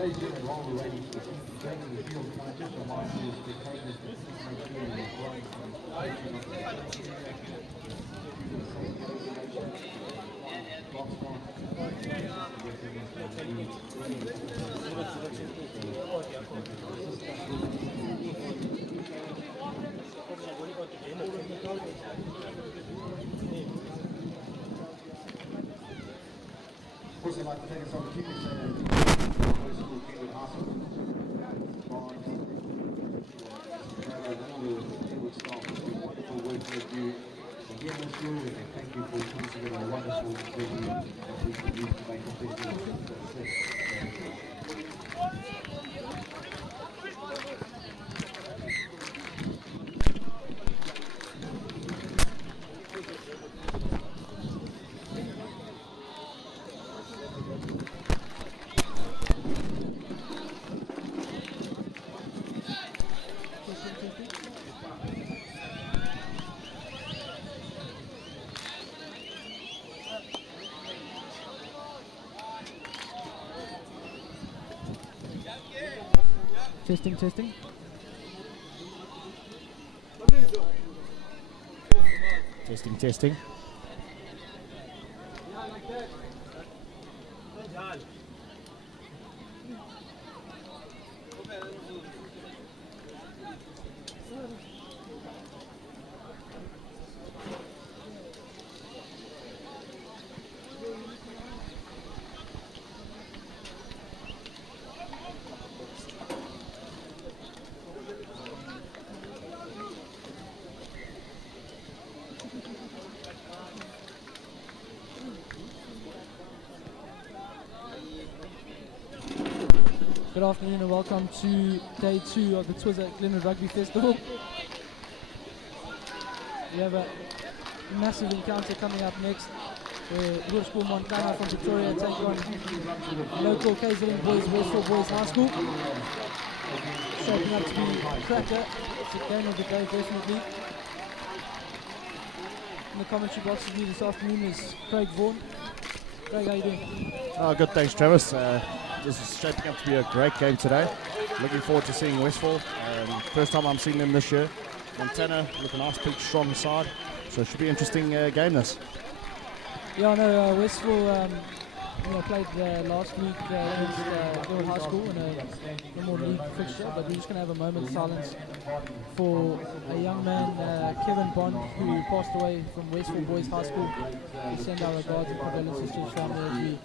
Also, I'd like to take this opportunity to say wonderful work with you here in this room, and thank you for putting together a wonderful venue that we can use to make a business. Testing, testing. Testing, testing. Good afternoon and welcome to day 2 of the Twizzle at Glenwood Rugby Festival. We have a massive encounter coming up next where Westville Montana from Victoria take on local KZN boys, Westville Boys High School. Shaping up to be a cracker. It's a game of the day, definitely. In the commentary box with you this afternoon is Craig Vaughan. Craig, how you doing? Oh, good, thanks, Travis. This is shaping up to be a great game today. Looking forward to seeing Westville. First time I'm seeing them this year. Montana with a nice big strong side, so it should be an interesting game this. Yeah, I know Westville played last week against Glenwood High School in a normal league fixture, but we're just going to have a moment's silence for a young man, Kevin Bond, who passed away from Westville Boys High School. We send our regards and condolences to his family as we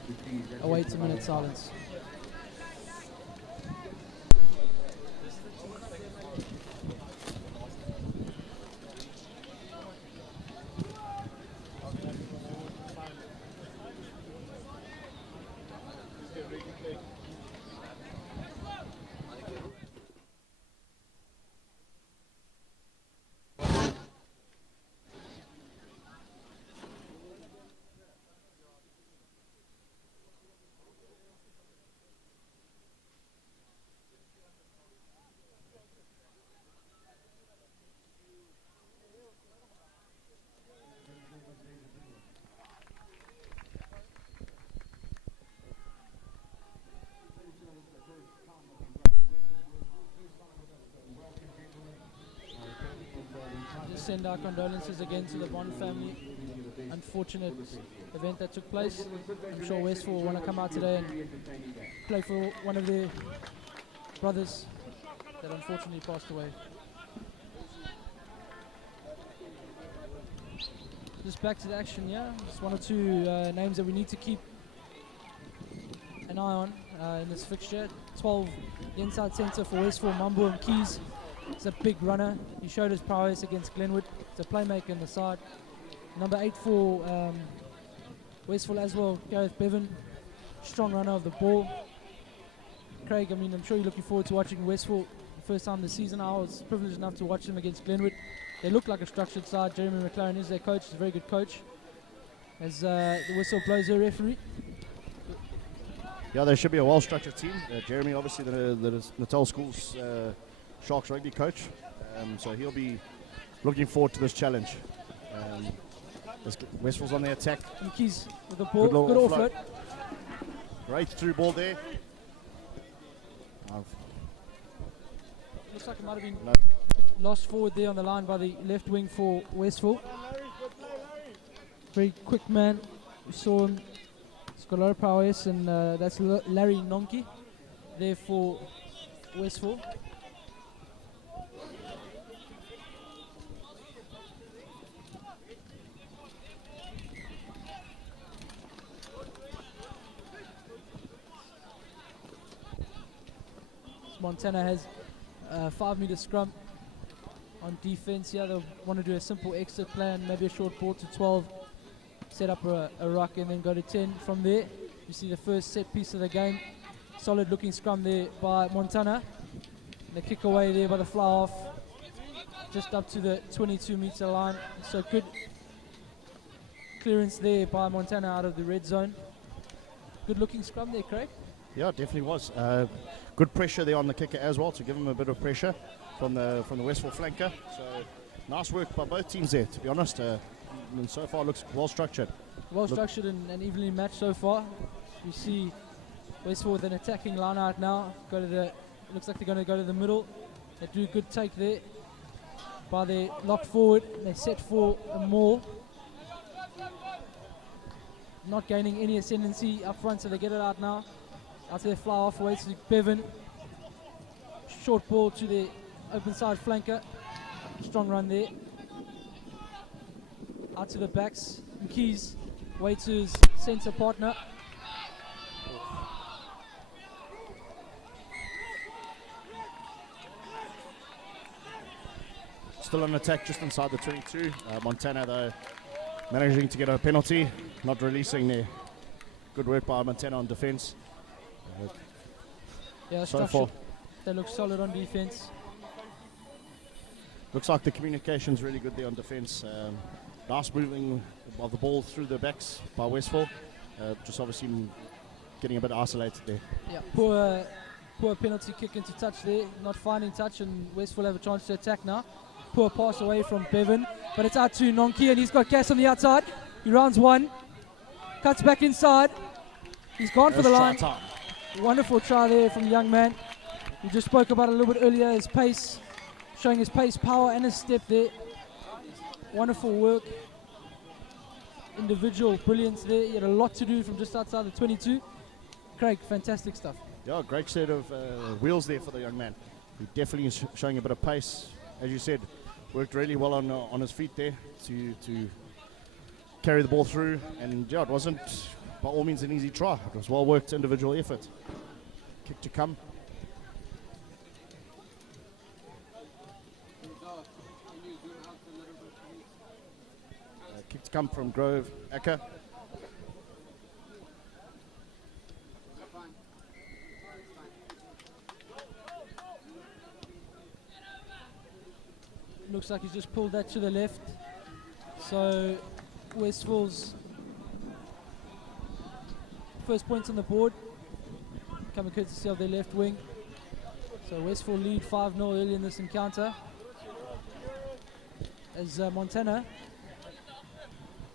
await a minute's silence. Send our condolences again to the Bond family. Unfortunate event that took place. I'm sure Westville will want to come out today and play for one of their brothers that unfortunately passed away. Just back to the action, yeah. Just one or two names that we need to keep an eye on in this fixture. 12, the inside centre for Westville, Mambo and Keys. He's a big runner. He showed his prowess against Glenwood. He's a playmaker on the side. Number 8 for Westville as well, Gareth Bevan. Strong runner of the ball. Craig, I mean, I'm sure you're looking forward to watching Westville the first time this season. I was privileged enough to watch them against Glenwood. They look like a structured side. Jeremy McLaren is their coach. He's a very good coach. As the whistle blows, their referee. Yeah, there should be a well-structured team. Jeremy, obviously, the Natal School's Sharks rugby coach, so he'll be looking forward to this challenge. Westville's on the attack. And Keys with the ball, good offload. Great through ball there. looks like it might have been No. lost forward there on the line by the left wing for Westville. Very quick man. We saw him. He's got a lot of prowess, and that's Larry Nonki there for Westville. Montana has a 5-meter scrum on defense here. They'll want to do a simple exit plan, maybe a short ball to 12, set up a ruck and then go to 10 from there. You see the first set piece of the game. Solid looking scrum there by Montana. The kick away there by the fly off, just up to the 22-meter line. So good clearance there by Montana out of the red zone. Good looking scrum there, Craig. Yeah, it definitely was. Good pressure there on the kicker as well to give him a bit of pressure from the Westville flanker. So nice work by both teams there, to be honest. And so far looks well structured. Well structured and evenly matched so far. You see Westville with an attacking line out now. Looks like they're going to go to the middle. They do a good take there by their locked forward. They set for a maul. Not gaining any ascendancy up front, so they get it out now. Out to their fly off, away to Bevan. Short ball to the open side flanker. Strong run there. Out to the backs. Keys, way to his centre partner. Still on attack just inside the 22. Montana, though, managing to get a penalty, not releasing there. Good work by Montana on defence. Yeah, So structured. far. They look solid on defence. Looks like the communication's really good there on defence. Nice moving of the ball through the backs by Westville. Just obviously getting a bit isolated there. Yeah, poor penalty kick into touch there. Not finding touch, and Westville have a chance to attack now. Poor pass away from Bevan, but it's out to Nonki, and he's got gas on the outside. He rounds one, cuts back inside. He's gone for the line. Time. Wonderful try there from the young man. We just spoke about it a little bit earlier, his pace, showing his pace, power, and his step there. Wonderful work. Individual brilliance there. He had a lot to do from just outside the 22. Craig, fantastic stuff. Yeah, great set of wheels there for the young man. He definitely is showing a bit of pace. As you said, worked really well on his feet there to carry the ball through. And yeah, it wasn't by all means an easy try. It was well worked individual effort. Kick to come. Kick to come from Grove Eka. Looks like he's just pulled that to the left. So Westville's first points on the board, coming courtesy of their left wing. So Westville lead 5-0 early in this encounter. As Montana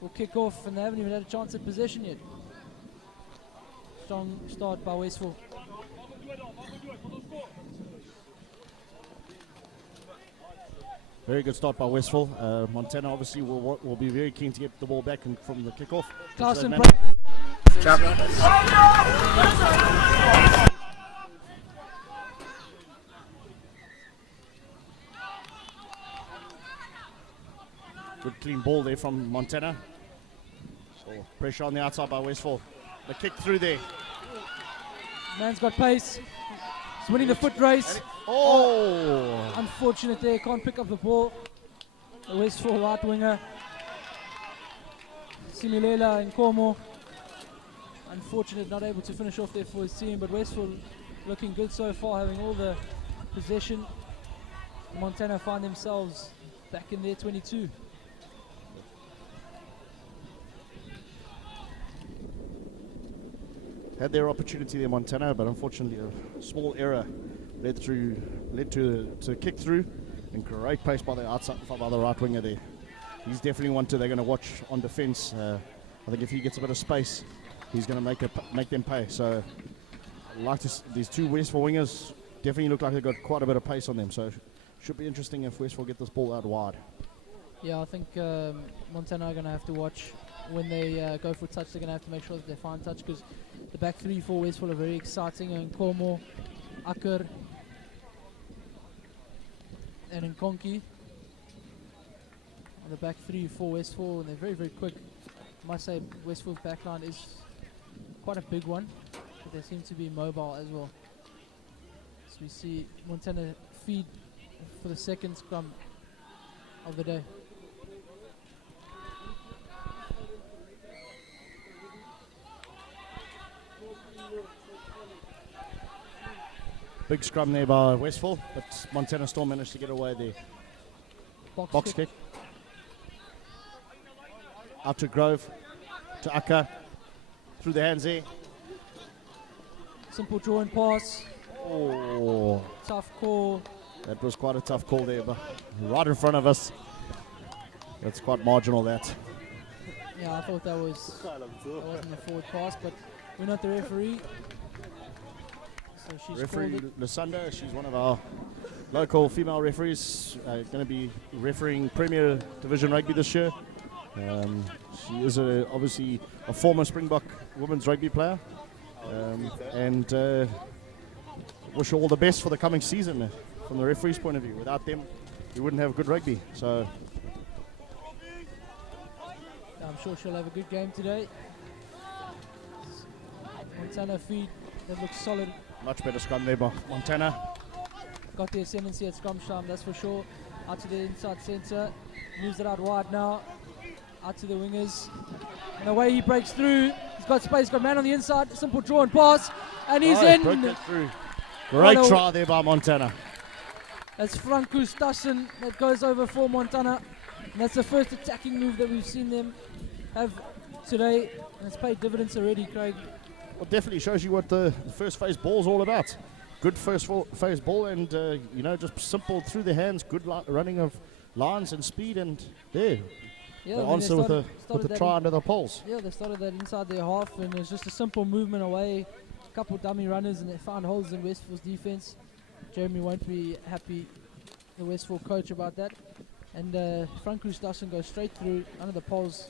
will kick off, and they haven't even had a chance at possession yet. Strong start by Westville. Very good start by Westville. Montana obviously will be very keen to get the ball back from the kickoff. Carlson So, break. Good clean ball there from Montana. So pressure on the outside by Westville. The kick through there. Man's got pace. He's winning the foot race. Oh! Unfortunate there, can't pick up the ball. The Westville right winger, Similela and Nkomo. Unfortunate, not able to finish off there for his team, but Westville looking good so far, having all the possession. Montana find themselves back in their 22. Had their opportunity there, Montana, but unfortunately a small error led to a kick through, and great pace by the outside by the right winger there. He's definitely one they're going to watch on defence. I think if he gets a bit of space, he's going to make them pay. So I like these two Westville wingers definitely look like they've got quite a bit of pace on them. So should be interesting if Westville get this ball out wide. Yeah, I think Montana are going to have to watch when they go for touch. They're going to have to make sure that they find touch, because the back three for Westville are very exciting. And Kormo, Akker, and Nkonki. On the back three for Westville, and they're very, very quick. I must say Westville's backline is quite a big one, but they seem to be mobile as well. So we see Montana feed for the second scrum of the day. Big scrum there by Westville, but Montana still managed to get away there. Box kick. Out to Grove, to Akka, through the hands there. Simple draw and pass. Oh, Tough call. that was quite a tough call there, but right in front of us. That's quite marginal, that. Yeah, I thought that wasn't a forward pass, but we're not the referee. So she's Referee called it. Lusanda, she's one of our local female referees, going to be refereeing Premier Division Rugby this year. She is obviously a former Springbok women's rugby player, and wish her all the best for the coming season from the referee's point of view. Without them, we wouldn't have good rugby. So I'm sure she'll have a good game today. Montana feed, that looks solid. much better scrum there by Montana. Got the ascendancy at scrum time, that's for sure. Out to the inside centre, moves it out wide now. Out to the wingers. And the way he breaks through, he's got space, got a man on the inside, simple draw and pass, and he's in. Broke that through. Great try there by Montana. That's Franco Stassen that goes over for Montana. And that's the first attacking move that we've seen them have today. And it's paid dividends already, Craig. Well, definitely shows you what the first phase ball is all about. Good first phase ball, and just simple through the hands, good running of lines and speed, and there. Yeah, the answer with the try under the poles. Yeah, they started that inside their half, and it's just a simple movement away. A couple of dummy runners, and they found holes in Westville's defense. Jeremy won't be happy, the Westville coach, about that. And Franco Stassen goes straight through under the poles.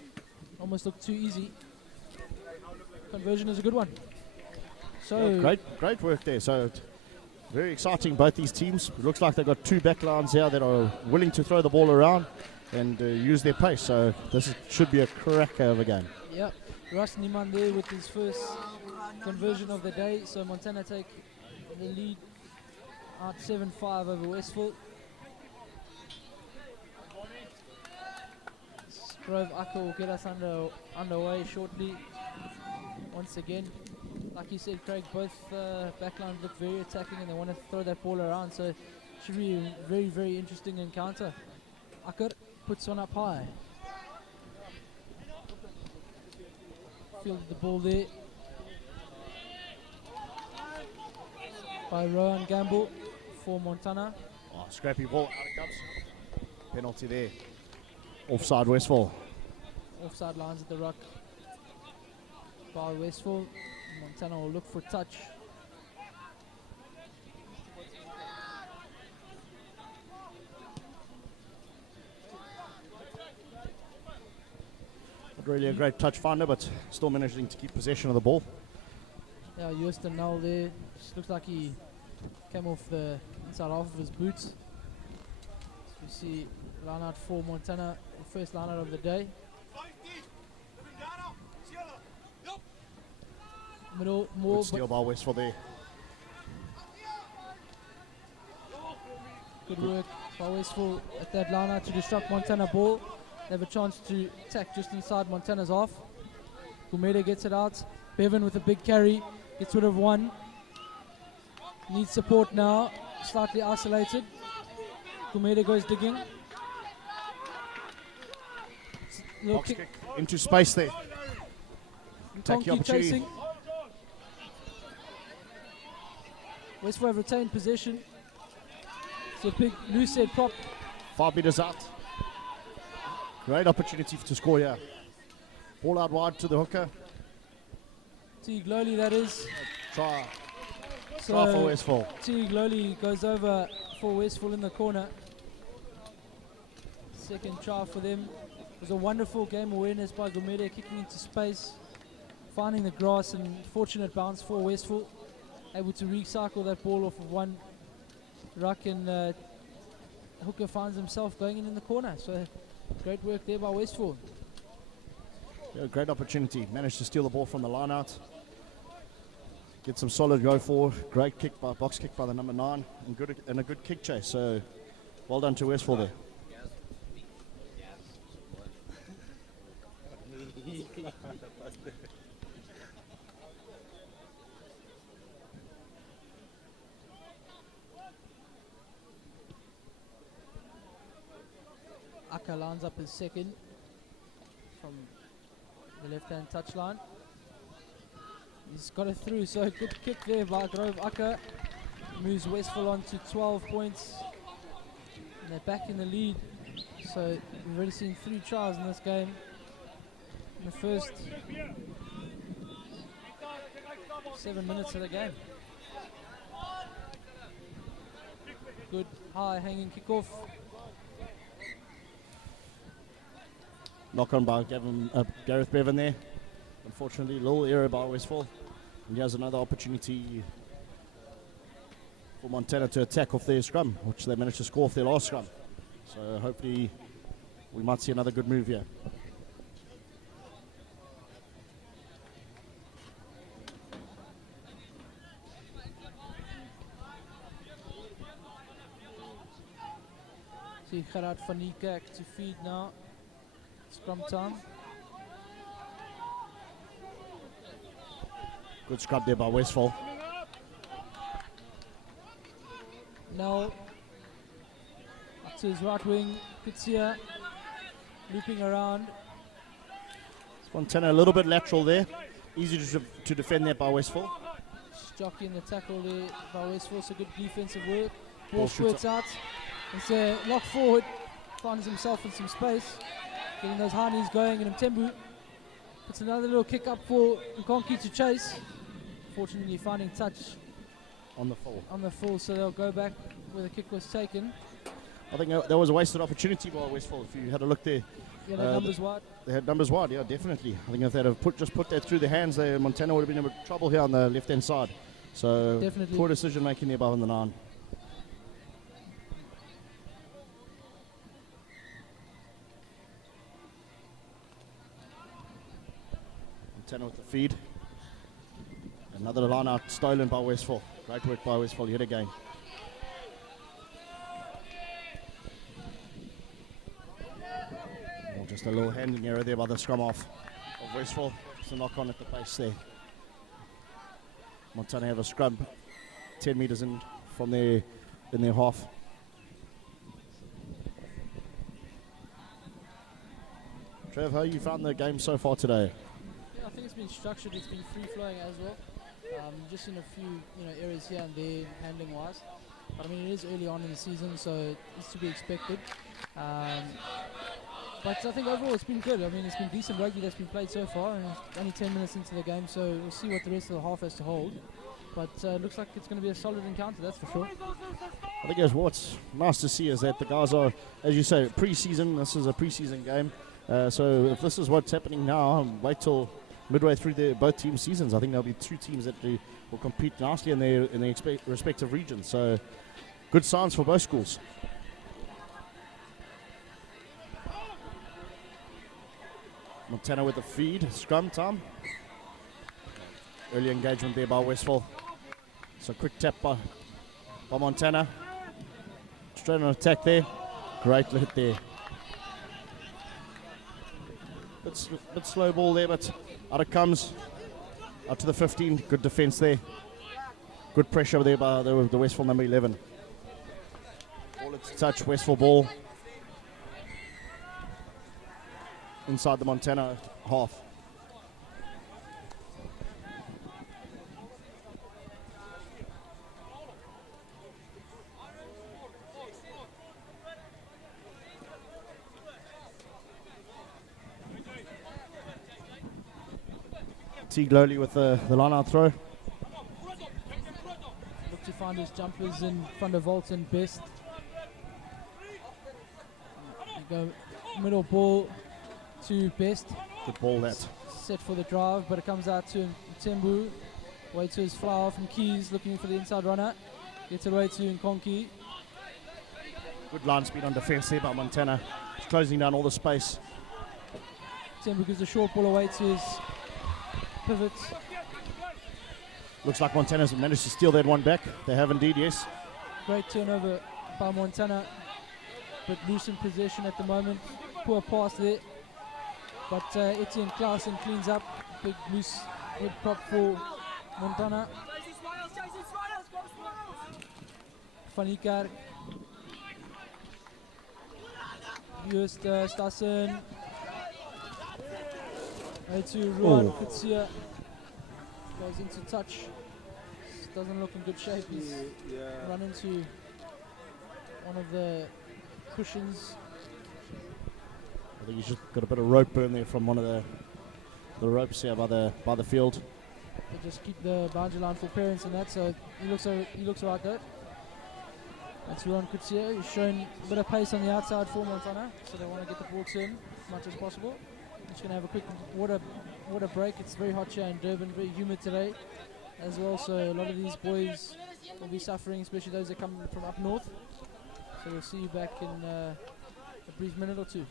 Almost looked too easy. Conversion is a good one. So yeah, great work there. So very exciting, both these teams. It looks like they've got two backlines here that are willing to throw the ball around and use their pace. So this should be a cracker of a game. Yep, Russ Niemann there with his first conversion of the day. So Montana take the lead out 7-5 over Westville. Grove Akka will get us underway shortly. Once again, like you said, Craig, both backlines look very attacking and they want to throw that ball around. So it should be a very, very interesting encounter. Akker puts one up high. Fielded the ball there by Rowan Gamble for Montana. Oh, scrappy ball, out it comes. Penalty there. Offside Westville. Offside lines at the ruck by Westville. Montana will look for touch. Not really a great touch finder, but still managing to keep possession of the ball. Yeah, Houston now there. Just looks like he came off the inside half of his boots. So we see line out for Montana, the first line out of the day. Middle, more. Good steal by Westville there. Good work by Westville at that line out to disrupt Montana ball. They have a chance to attack just inside Montana's half. Gumede gets it out. Bevan with a big carry, gets rid of one. Needs support now, slightly isolated. Gumede goes digging. Box kick into space there. Take the Nkonki opportunity. chasing. Westville have retained possession. It's a big loose head prop. 5 meters out. Great opportunity to score here. Ball out wide to the hooker. Teague Lowly, that is. Try. try for Westville. Teague Lowly goes over for Westville in the corner. Second try for them. It was a wonderful game awareness by Gomede, kicking into space, finding the grass, and fortunate bounce for Westville. Able to recycle that ball off of one ruck, and Hooker finds himself going in the corner. So great work there by Westville. Yeah, great opportunity. Managed to steal the ball from the line out. Get some solid go forward. Great box kick by the number 9, and a good kick chase. So well done to Westville there. Aka lines up his second from the left-hand touchline. He's got it through, so good kick there by Grove Aka. Moves Westville on to 12 points. And they're back in the lead. So we've already seen 3 tries in this game. In the first 7 minutes of the game. Good high hanging kickoff. Knock on by Gareth Bevan there. Unfortunately, little error by Westville. And he has another opportunity for Montana to attack off their scrum, which they managed to score off their last scrum. So hopefully we might see another good move here. See Gerard van Niekerk to feed now. Scrum time. Good scrub there by Westville. Now up to his right wing, Pitsia looping around. Montana a little bit lateral there. Easy to defend there by Westville. Jockey in the tackle there by Westville, so good defensive work. Ball Ball squirts out. It's a lock forward, finds himself in some space, getting those high knees going, and Mtembu puts another little kick up for Nkonki to chase. Fortunately finding touch on the full, so they'll go back where the kick was taken. I think that was a wasted opportunity by Westville. If you had a look there, Yeah, the numbers wide. they had numbers wide. Yeah, definitely. I think if they'd have just put that through their hands, Montana would have been in trouble here on the left-hand side. So Definitely. poor decision making there by the 9. Montana with the feed. Another line out stolen by Westville. Great work by Westville yet again. Oh, just a little handling error there by the scrum half of Westville. Just a knock on at the base there. Montana have a scrum 10 metres in from in their half. Trev, how you found the game so far today? Yeah, I think it's been structured, it's been free-flowing as well. Just in a few areas here and there, handling-wise. But I mean, it is early on in the season, so it's to be expected. But I think overall it's been good. I mean, it's been decent rugby that's been played so far, and it's only 10 minutes into the game, so we'll see what the rest of the half has to hold. But it looks like it's going to be a solid encounter, that's for sure. I think as what's nice to see is that the guys are, as you say, pre-season. This is a pre-season game. So if this is what's happening now, wait till midway through both team seasons. I think there'll be 2 teams that will compete nicely in their respective regions. So good signs for both schools. Montana with the feed, scrum time. Early engagement there by Westville. So quick tap by Montana. Straight on attack there. Great hit there. Bit slow ball there, but out it comes. Out to the 15. Good defense there. Good pressure there by the Westville number 11. Ball to touch, Westville ball. Inside the Montana half. Teague Lowly with the line out throw. find his jumpers in front of Volt and Best. They go middle ball to Best. Good ball that. Set for the drive, but it comes out to Tembu. Way to his fly off, and Keys looking for the inside runner. Gets it away to Nkonki. Good line speed on defence there by Montana. He's closing down all the space. Tembu gives a short ball away to his pivot. Looks like Montana's managed to steal that one back. They have indeed, yes. Great turnover by Montana, but loose in possession at the moment. Poor pass there, but Etienne Clausen cleans up. Big loose head prop for Montana. Fanikar. Joost Stassen. Right to Ruan Kutsia. Goes into touch. Doesn't look in good shape. He's run into one of the cushions. I think he's just got a bit of rope burn there from one of the ropes here by the field. They just keep the boundary line for parents and that, so he looks right there. That's Ruan Kutsia. He's shown a bit of pace on the outside for Montana, so they want to get the ball to him as much as possible. Just going to have a quick water break. It's very hot here in Durban, very humid today as well, so a lot of these boys will be suffering, especially those that come from up north. So we'll see you back in a brief minute or two.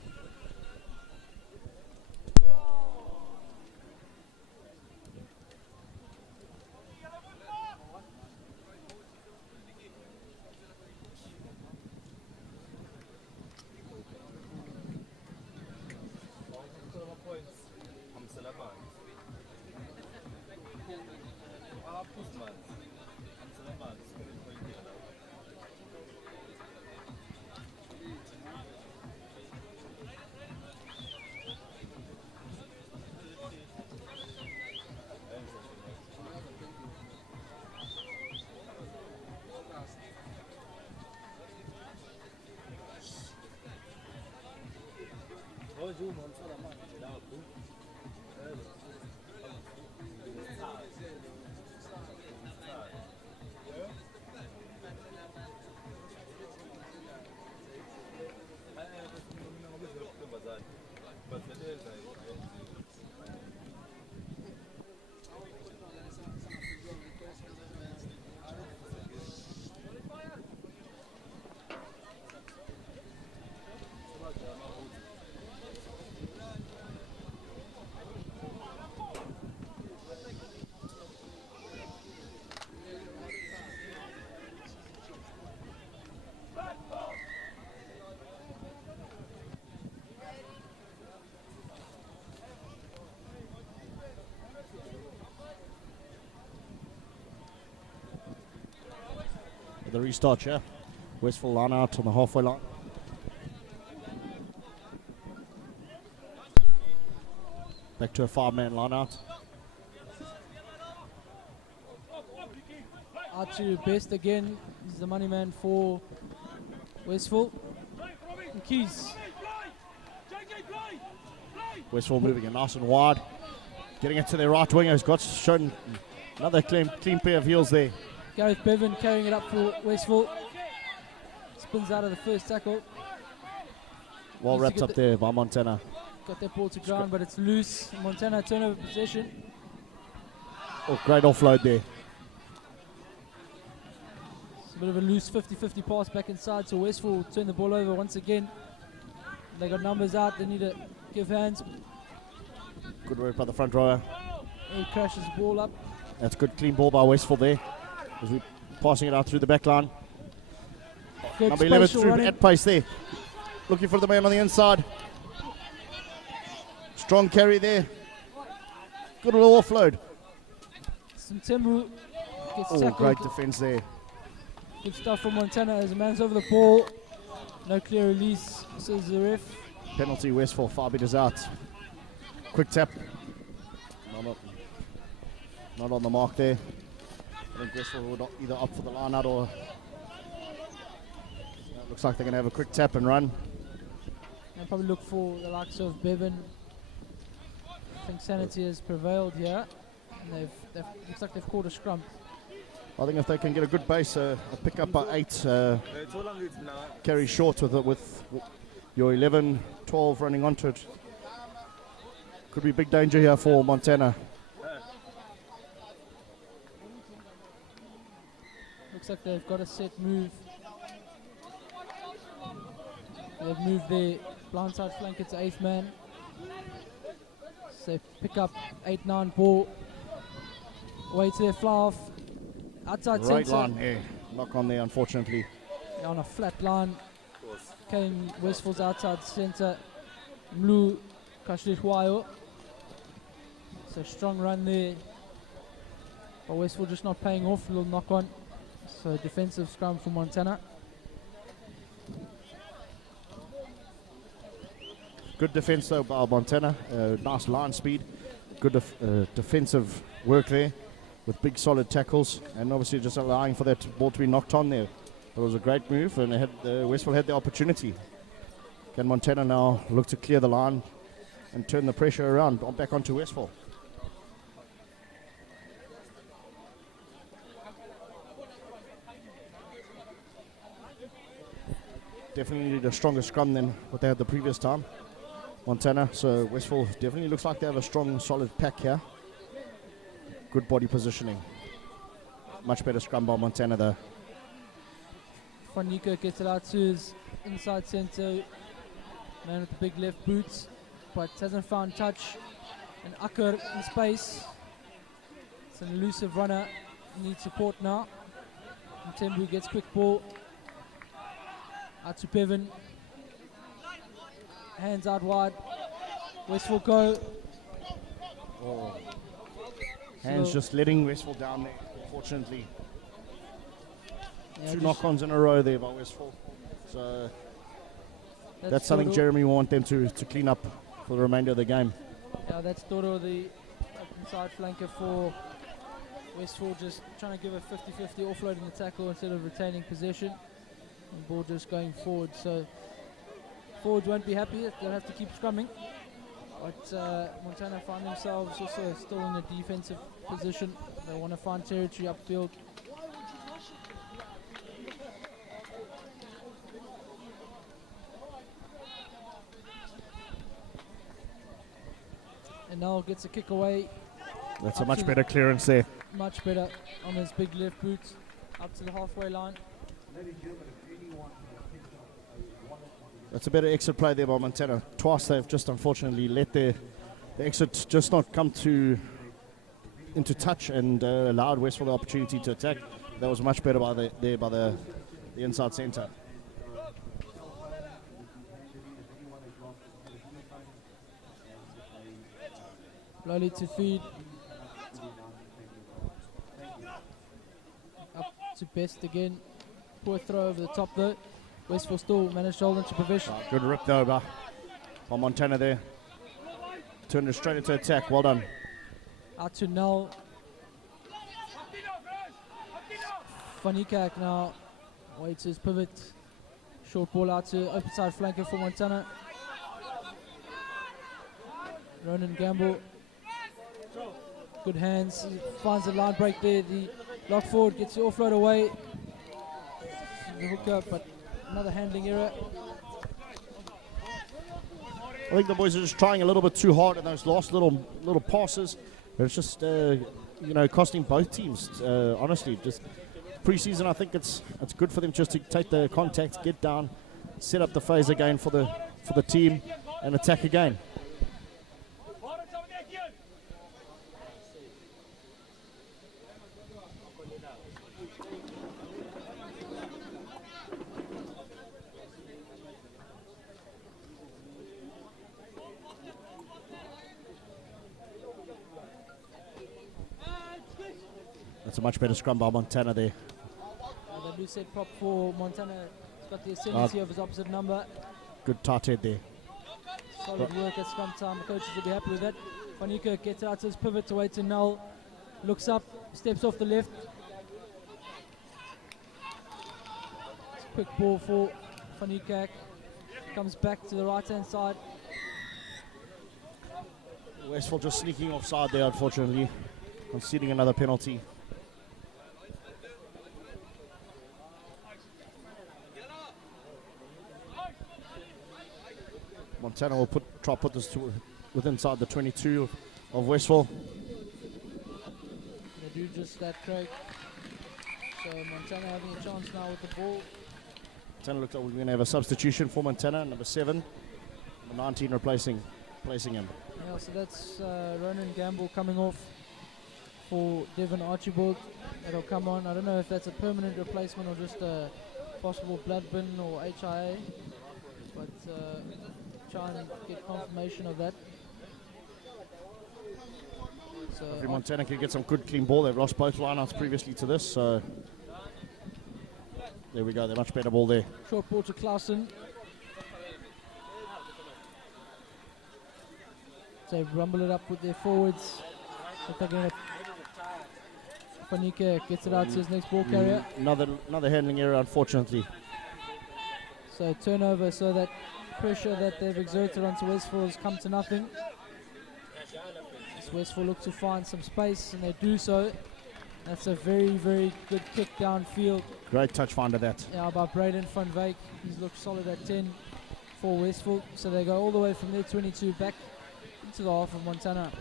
The restart, yeah. Westville line out on the halfway line. Back to a 5-man line out. Out to Best again. He's the money man for Westville. And Keys. Westville moving it nice and wide. Getting it to their right winger. He's got shown another clean pair of heels there. Gareth Bevan carrying it up for Westville. Spins out of the first tackle. Well wrapped up there by Montana. Got that ball to ground, but it's loose. Montana turnover possession. Oh, great offload there. It's a bit of a loose 50-50 pass back inside, so Westville will turn the ball over once again. They got numbers out, they need to give hands. Good work by the front rower. He crashes the ball up. That's good clean ball by Westville there. As we passing it out through the back line. Good Number 11 spatial through running. at pace there. Looking for the man on the inside. Strong carry there. Good little offload. Tembu gets Oh, tackled. great defense there. Good stuff from Montana as a man's over the ball. No clear release, says the ref. Penalty Westville, 5 meters out. Quick tap. Not on the mark there. I think Westville would either opt for the line out or looks like they're going to have a quick tap and run. They'll probably look for the likes of Bevan. I think sanity has prevailed here. And looks like they've caught a scrum. I think if they can get a good base, a pick up by 8, carry short with your 11, 12 running onto it. Could be big danger here for Montana. Looks like they've got a set move. They've moved their blindside flanker to 8th man. So they pick up 8-9 ball. Way to their fly off. Outside Right centre. line, yeah. Knock on there, unfortunately. On a flat line. Came Westville's outside centre. Mlu Kashlishwayo. So strong run there. But Westville just not paying off. A little knock on. So defensive scrum for Montana. Good defense though by Montana. Nice line speed. Good defensive work there with big solid tackles, and obviously just allowing for that ball to be knocked on there. It was a great move, and Westville had the opportunity. Can Montana now look to clear the line and turn the pressure around back onto Westville? Definitely need a stronger scrum than what they had the previous time, Montana. So Westville definitely looks like they have a strong, solid pack here. Good body positioning. Much better scrum by Montana though. Fanika gets it out to his inside centre. Man with the big left boots, but hasn't found touch. And Akker in space. It's an elusive runner. Needs support now. Mtembu gets quick ball. Out to Bevan. Hands out wide. Westville go. Oh. Hands just letting Westville down there, unfortunately. Yeah, Two knock-ons in a row there by Westville. So that's something Toro. Jeremy will want them to clean up for the remainder of the game. Yeah, that's Toro, the inside flanker for Westville, just trying to give a 50-50 offloading the tackle instead of retaining possession. And ball just going forward. So forwards won't be happy. They'll have to keep scrumming. But Montana find themselves also still in a defensive position. They want to find territory upfield. And now gets a kick away. That's a Up much to better clearance there. Much better on his big left boot. Up to the halfway line. That's a better exit play there by Montana. Twice they've just unfortunately let the exit just not come into touch and allowed Westville the opportunity to attack. That was much better by the inside centre. Slowly to feed. Up to Best again. Poor throw over the top though. Westville still managed to hold into provision. Good rip though by Montana there. Turned it straight into attack. Well done. Out to Null. Fanikak now waits his pivot. Short ball out to open side flanker for Montana. Ronan Gamble. Good hands. He finds the line break there. The lock forward gets the offload away. The hooker, but another handling error. I think the boys are just trying a little bit too hard in those last little passes. It's just costing both teams. Honestly, just pre-season, I think it's good for them just to take the contact, get down, set up the phase again for the team, and attack again. That's a much better scrum by Montana there. The loose head prop for Montana. He's got the ascendancy of his opposite number. Good tight head there. Solid work at scrum time. The coaches will be happy with that. Fanika gets out to his pivot away to Null. Looks up, steps off the left. Quick ball for Fanikak. Comes back to the right hand side. Westville just sneaking offside there, unfortunately, conceding another penalty. Montana will try to put this within inside the 22 of Westville. They do just that, Craig. So Montana having a chance now with the ball. Montana looks like we're going to have a substitution for Montana, number 7. Number 19 replacing him. Yeah, so that's Ronan Gamble coming off for Devon Archibald. That'll come on. I don't know if that's a permanent replacement or just a possible blood bin or HIA, but try and get confirmation of that. So Hopefully Montana can get some good clean ball. They've lost both lineouts previously to this, so there we go. They're much better ball there. short ball to Clausen. So rumble it up with their forwards. Fanika gets it out to his next ball carrier. Another handling error, unfortunately. So turnover, so that pressure that they've exerted onto Westville has come to nothing. As Westville look to find some space, and they do so. That's a very, very good kick downfield. Great touch finder that. Yeah, by Braden van Wyk. He's looked solid at 10 for Westville. So they go all the way from their 22 back into the half of Montana.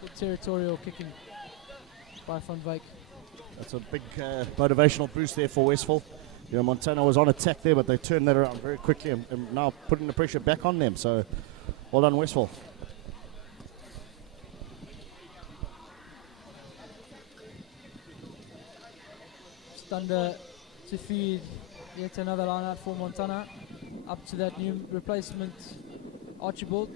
Good territorial kicking by van Wyk. That's a big motivational boost there for Westville. You know, Montana was on attack there, but they turned that around very quickly and now putting the pressure back on them. So, well done, Westville. Thunder to feed yet another line out for Montana. Up to that new replacement, Archibald.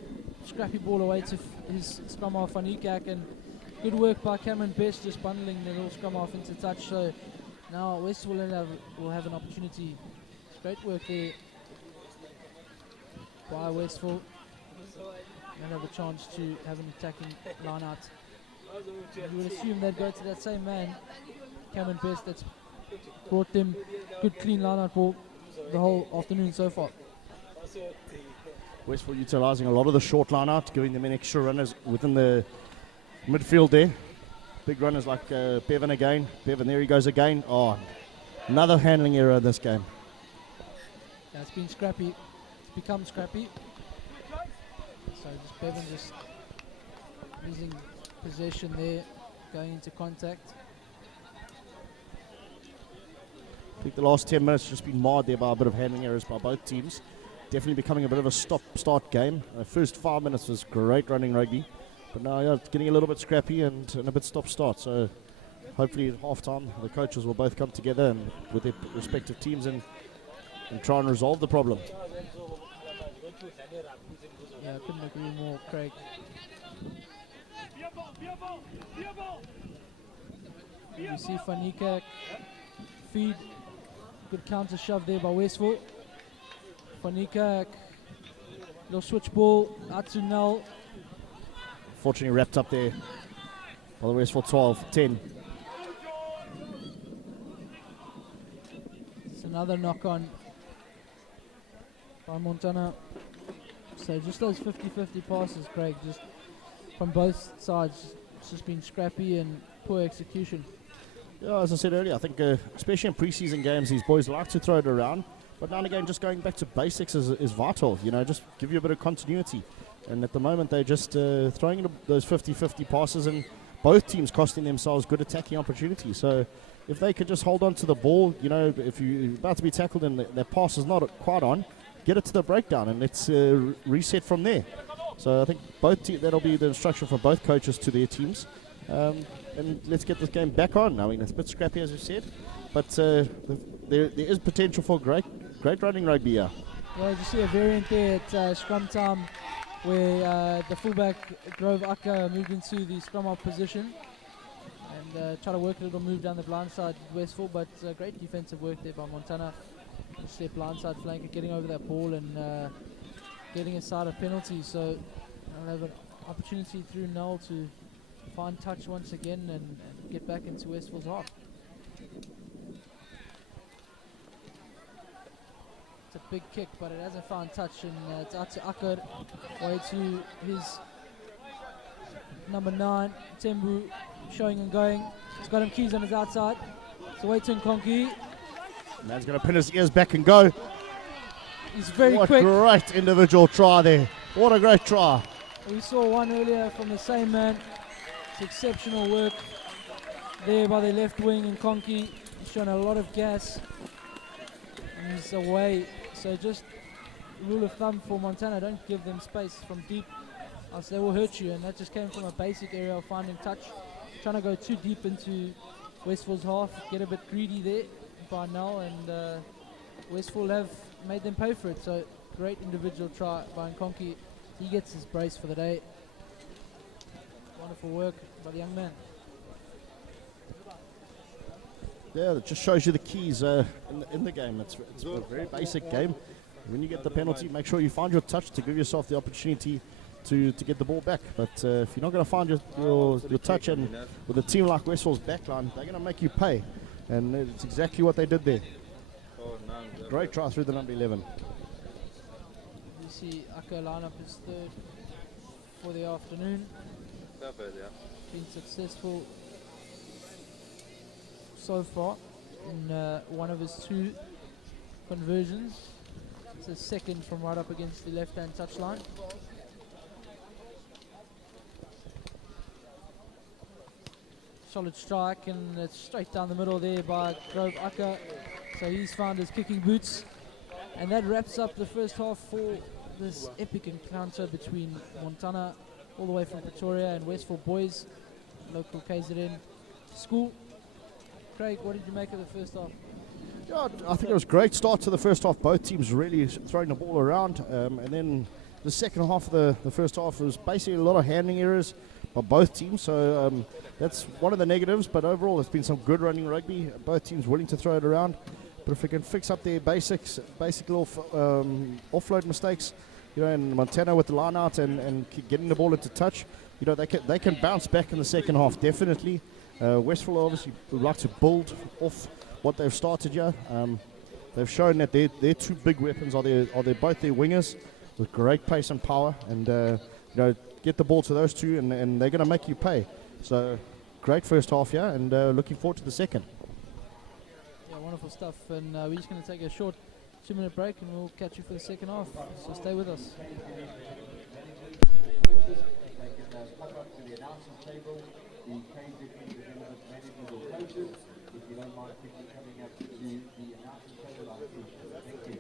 Scrappy ball away to his scrum half Fanikak, and good work by Cameron Best just bundling the little scrum half into touch. So now Westville will have an opportunity. Great work there by Westville. They'll have a chance to have an attacking line out. You would assume they'd go to that same man, Cameron Best, that's brought them good clean line out ball the whole afternoon so far. Westville utilising a lot of the short line out, giving them an extra runners within the midfield there. Big runners like Bevan again. Bevan, there he goes again. Oh, another handling error in this game. Yeah, it's been scrappy. It's become scrappy. So just Bevan just losing possession there, going into contact. I think the last 10 minutes just been marred there by a bit of handling errors by both teams. Definitely becoming a bit of a stop-start game. The first 5 minutes was great running rugby, but now it's getting a little bit scrappy and a bit stop-start. So hopefully at half-time the coaches will both come together and with their respective teams and try and resolve the problem. Yeah, I couldn't agree more, Craig. You see Fanika feed. Good counter shove there by Westville. Fanika, little switch ball out to Null. Fortunately wrapped up there by the Westville 12-10. It's another knock on by Montana. So just those 50-50 passes, Craig, just from both sides. It's just been scrappy and poor execution. Yeah, as I said earlier, I think especially in pre-season games, these boys like to throw it around. But now and again, just going back to basics is vital. You know, just give you a bit of continuity. And at the moment, they're just throwing those 50-50 passes, and both teams costing themselves good attacking opportunities. So if they could just hold on to the ball, you know, if you're about to be tackled and their pass is not quite on, get it to the breakdown, and let's reset from there. So I think that'll be the instruction from both coaches to their teams. And let's get this game back on. I mean, it's a bit scrappy, as you said, but there is potential for great running rugby here. Yeah, you see a variant there at scrum time where the fullback Grove Akka moved into the scrum half position and tried to work a little move down the blind side Westville, but great defensive work there by Montana. Just their blind side flanker getting over that ball and getting aside a penalty. So I'll have an opportunity through Null to find touch once again and get back into Westville's half. It's a big kick, but it hasn't found touch, and it's out to Akkad, way to his number 9, Tembu, showing and going. He's got him keys on his outside. So way to Nkonki. Man's going to pin his ears back and go. He's very What quick. great individual try there. What a great try. We saw one earlier from the same man. It's exceptional work there by the left wing in Conky. He's shown a lot of gas. And he's away. So just rule of thumb for Montana, don't give them space from deep, else they will hurt you. And that just came from a basic area of finding touch. Trying to go too deep into Westville's half, get a bit greedy there by now, and Westville have made them pay for it. So great individual try by Nkonki. He gets his brace for the day. Wonderful work by the young man. Yeah, that just shows you the keys in the game. It's a very basic game. When you get the penalty, make sure you find your touch to give yourself the opportunity to get the ball back. But if you're not going to find your touch, and with a team like Westville's backline, they're going to make you pay. And it's exactly what they did there. Great try through the number 11. You see Aka line up his third for the afternoon. Been successful so far in one of his two conversions. It's a second from right up against the left-hand touchline. Solid strike, and it's straight down the middle there by Grove Aka. So he's found his kicking boots. And that wraps up the first half for this epic encounter between Montana, all the way from Pretoria, and Westville boys, local KZN school. Craig, what did you make of the first half? Yeah, I think it was a great start to the first half. Both teams really throwing the ball around. And then the second half of the first half was basically a lot of handling errors by both teams. So that's one of the negatives. But overall, it's been some good running rugby. Both teams willing to throw it around. But if we can fix up their basic little offload mistakes, you know, and Montana with the line out and getting the ball into touch, you know, they can bounce back in the second half, definitely. Westville obviously would like to build off what they've started here. They've shown that their two big weapons are both their wingers with great pace and power, and you know, get the ball to those two, and they're going to make you pay. So great first half here, and looking forward to the second. Yeah, wonderful stuff. And we're just going to take a short 2-minute break, and we'll catch you for the second half. So stay with us. If you don't mind quickly coming up to the announcement table, I appreciate it. Thank you.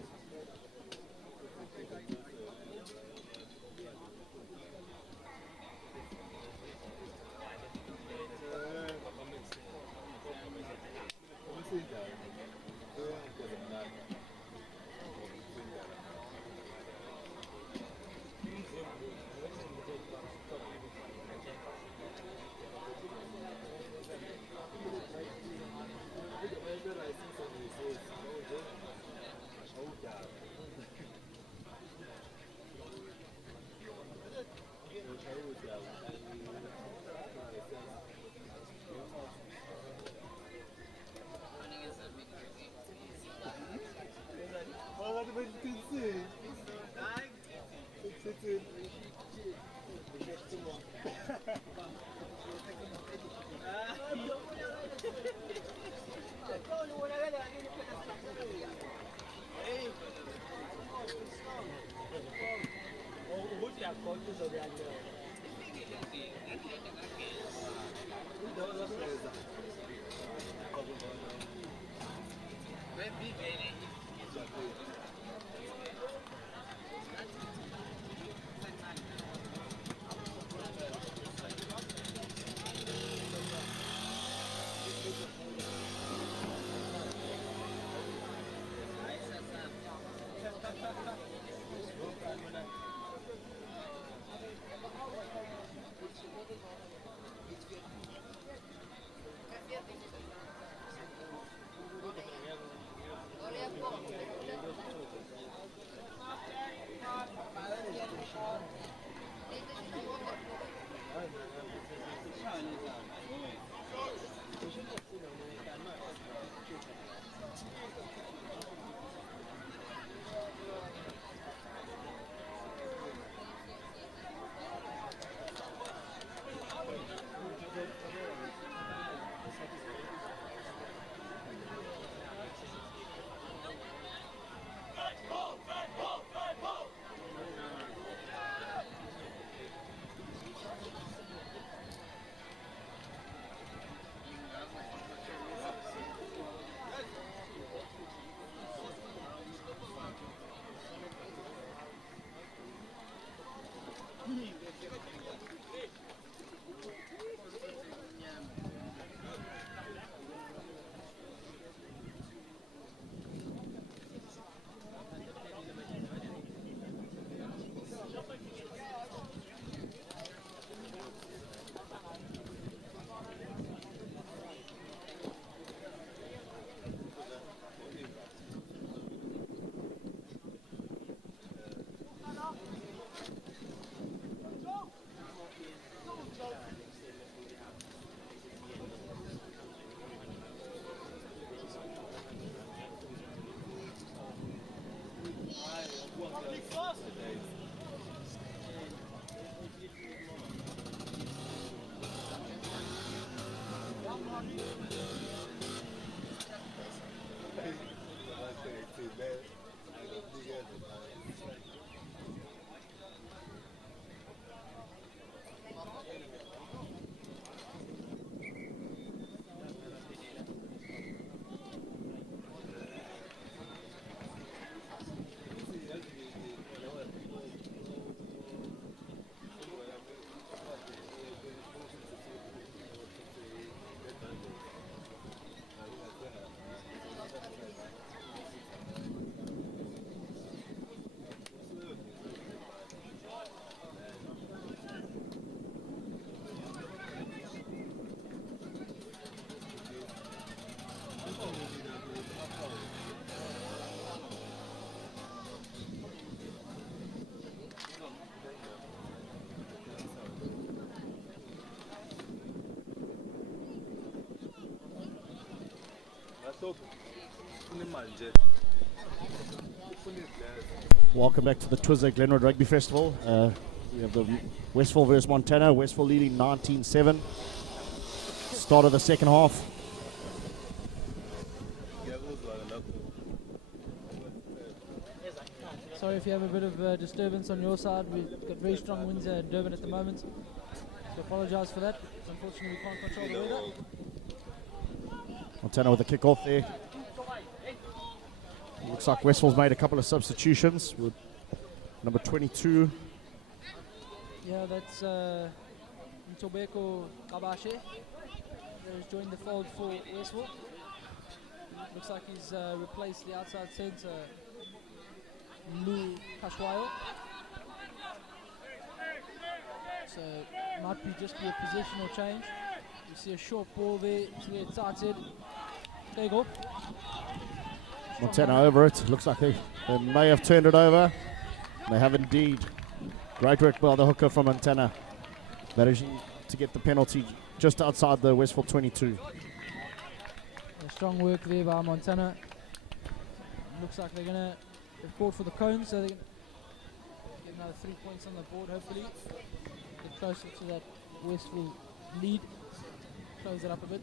Welcome back to the Twizzler Glenwood Rugby Festival. We have the Westville versus Montana. Westville leading 19-7. Start of the second half. Sorry if you have a bit of disturbance on your side. We've got very strong winds in Durban at the moment. So apologise for that. Unfortunately, we can't control the weather. Montana with the kick-off there. Looks like Westville's made a couple of substitutions with number 22. Yeah, that's Ntobeko Kabashe. He's joined the fold for Westville. Looks like he's replaced the outside centre, Lou Kashwayo. So might be a positional change. You see a short ball there to the outside side. There you go. Montana over it. Looks like they may have turned it over. They have indeed. Great work by the hooker from Montana, managing to get the penalty just outside the Westville 22. Strong work there by Montana. Looks like they're called for the cone, so they can get another 3 points on the board, hopefully. Get closer to that Westville lead. Close it up a bit.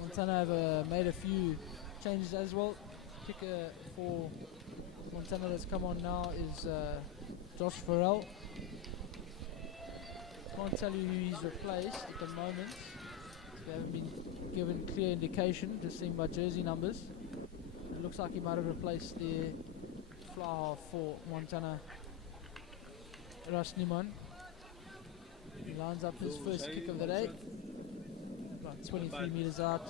Montana have made a few changes as well. Kicker for Montana that's come on now is Josh Farrell. Can't tell you who he's replaced at the moment. They haven't been given clear indication, just seen by jersey numbers. It looks like he might have replaced the flower for Montana, Rush Niman. He lines up his first kick of the day. About 23 meters out,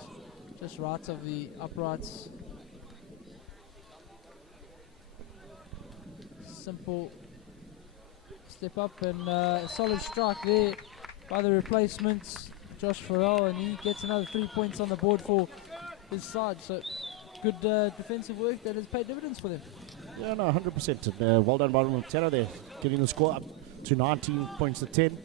just right of the uprights. Simple step up and solid strike there by the replacements, Josh Farrell, and he gets another 3 points on the board for his side. So good defensive work that has paid dividends for them. Yeah, no, 100%. Well done by Montana there, getting the score up to 19 points to 10,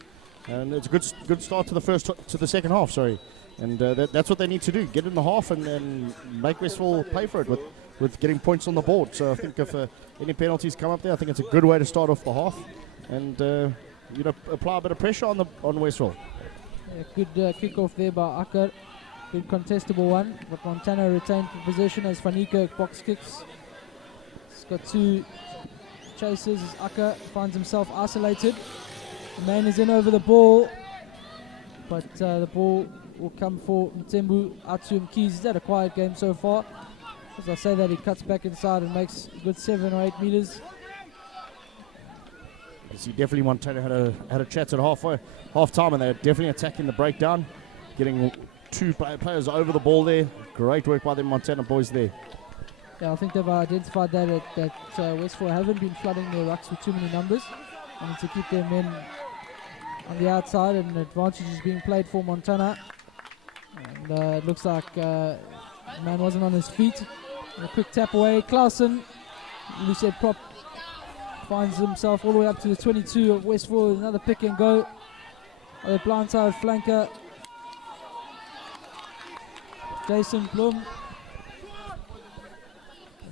and it's a good start to the second half. Sorry, and that's what they need to do: get in the half and then make Westville pay for it with getting points on the board. So I think if any penalties come up there, I think it's a good way to start off the half, and apply a bit of pressure on Westville. Yeah, good kick-off there by Akar. Good contestable one, but Montana retained possession as Fanika box kicks. He's got two chasers as Akar finds himself isolated. The man is in over the ball, but the ball will come for Mtembu Atsum Keys. He's had a quiet game so far. As I say that, he cuts back inside and makes a good 7 or 8 meters. You see, definitely Montana had a chat at half time, and they're definitely attacking the breakdown, getting two players over the ball there. Great work by the Montana boys there. Yeah, I think they've identified that Westville haven't been flooding their rucks with too many numbers. I need to keep their men on the outside, and the advantage is being played for Montana. And it looks like the man wasn't on his feet. A quick tap away. Clausen, Lucid prop, finds himself all the way up to the 22 of Westville. Another pick and go. The blindside flanker, Jason Blum.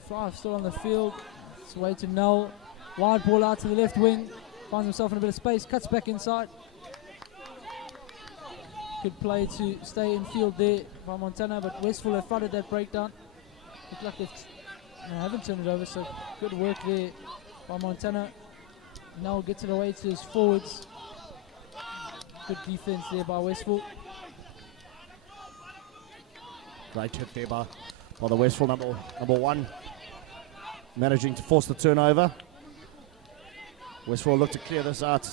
Five still on the field. It's away to Null. Wide ball out to the left wing. Finds himself in a bit of space. Cuts back inside. Good play to stay in field there by Montana, but Westville have flooded that breakdown. Look like they haven't turned it over, so good work there by Montana. Null gets it away to his forwards. Good defense there by Westville. Great hit there by the Westville number one, managing to force the turnover. Westville look to clear this out.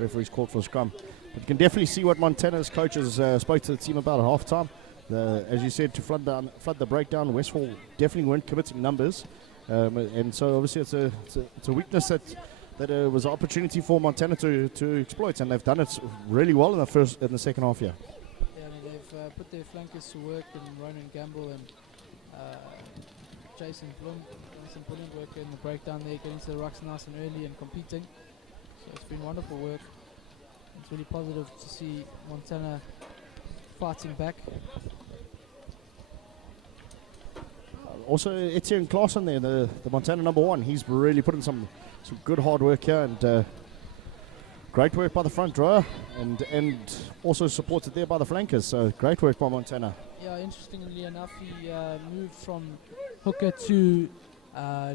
Referee's called for a scrum. But you can definitely see what Montana's coaches spoke to the team about at half-time. As you said, to flood the breakdown, Westville definitely weren't committing numbers. And so obviously it's a weakness that was an opportunity for Montana to exploit, and they've done it really well in the second half here. Yeah, I mean, they've put their flankers to work, and Ronan Gamble and Jason Bloom done some brilliant work in the breakdown there, getting to the rucks nice and early and competing. So it's been wonderful work. It's really positive to see Montana fighting back. Also, Etienne Claassen there, the Montana number one. He's really put in some good hard work here, and great work by the front rower, and also supported there by the flankers. So great work by Montana. Yeah, interestingly enough, he moved from hooker to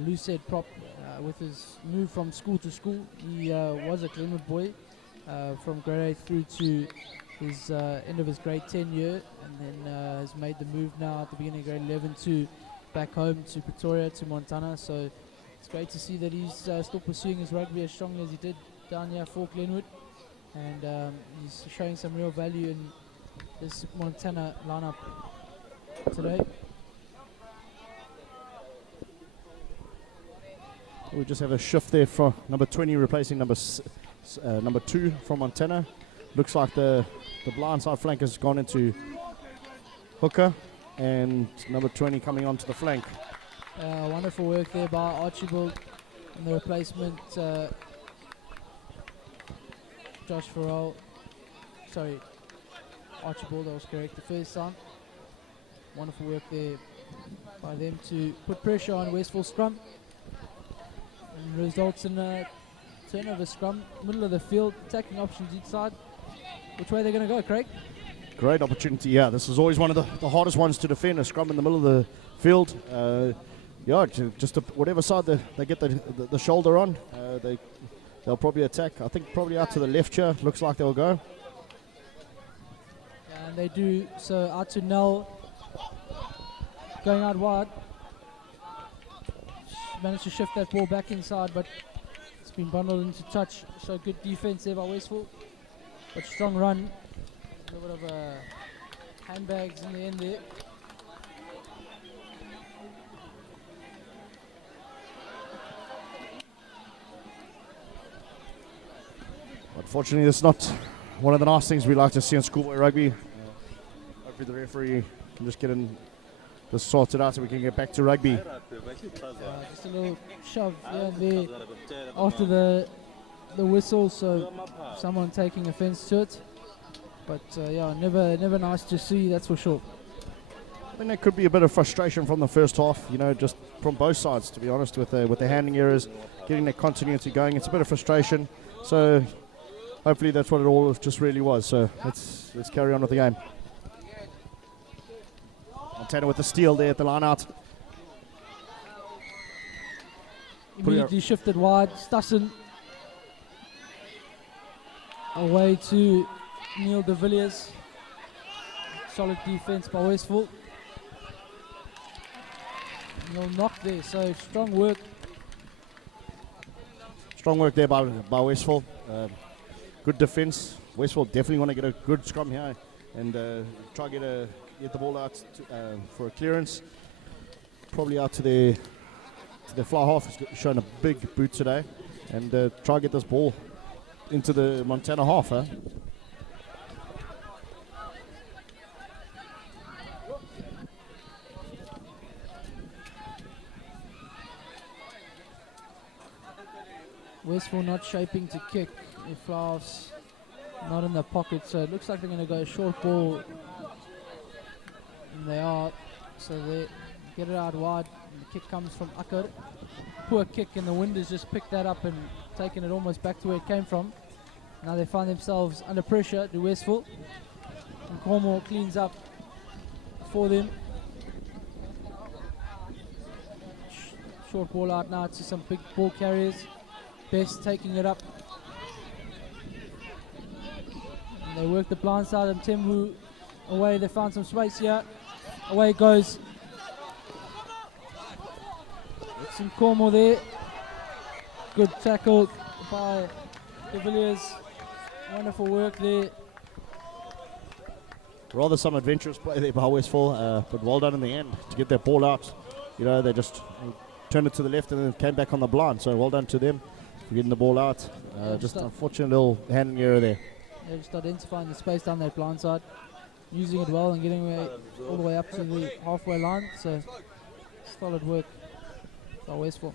loose head prop with his move from school to school. He was a Glenwood boy from grade 8 through to his end of his grade 10 year, and then has made the move now at the beginning of grade 11 to back home to Pretoria, to Montana. So it's great to see that he's still pursuing his rugby as strongly as he did down here for Glenwood, and he's showing some real value in this Montana lineup today. We just have a shift there for number 20 replacing number 2 from Montana. Looks like the blind side flank has gone into hooker, and number 20 coming onto the flank. Wonderful work there by Archibald and the replacement Josh Farrell. Sorry, Archibald, that was correct the first time. Wonderful work there by them to put pressure on Westville scrum, and results in a turnover scrum, middle of the field, attacking options each side. Which way they're going to go, Craig? Great opportunity, yeah. This is always one of the hardest ones to defend, a scrum in the middle of the field. Just whatever side they get the shoulder on, they'll probably attack. I think probably out to the left here, looks like they'll go. And they do, so out to Nell, going out wide. Managed to shift that ball back inside, but it's been bundled into touch. So good defense there by Westville, but strong run. A little bit of handbags in the end there. Unfortunately, it's not one of the nice things we like to see in schoolboy rugby. Hopefully the referee can just get in this sorted out so we can get back to rugby. Just a little shove here and there after the whistle, so someone taking offense to it. But yeah, never nice to see, that's for sure. I think there could be a bit of frustration from the first half, just from both sides, to be honest, with the handling errors, getting the continuity going. It's a bit of frustration. So hopefully that's what it all just really was. So let's carry on with the game. Montana with the steal there at the line out. Immediately shifted wide. Stassen away to Neil de Villiers. Solid defense by Westville. No knock there, so strong work. Strong work there by Westville. Good defense. Westville definitely want to get a good scrum here and try to get the ball out for a clearance. Probably out to their fly half. He's shown a big boot today, and try to get this ball into the Montana half. Westville not shaping to kick. Their fly halves not in the pocket, so it looks like they're going to go short ball. And they are, so they're get it out wide. And the kick comes from Akkar. Poor kick, and the wind has just picked that up and taken it almost back to where it came from. Now they find themselves under pressure to Westville. And Cornwall cleans up for them. Short ball out now to some big ball carriers. Best taking it up. And they work the blind side, and Tembu away. They found some space here. Away it goes. Some Cornwall there. Good tackle by De Villiers. Wonderful work there. Rather some adventurous play there by Westville, but well done in the end to get their ball out. You know, they just turned it to the left and then came back on the blind. So well done to them for getting the ball out. Just unfortunate little handling error there. Yeah, just identifying the space down that blind side, using it well and getting all the way up to the halfway line. So solid work by Westville.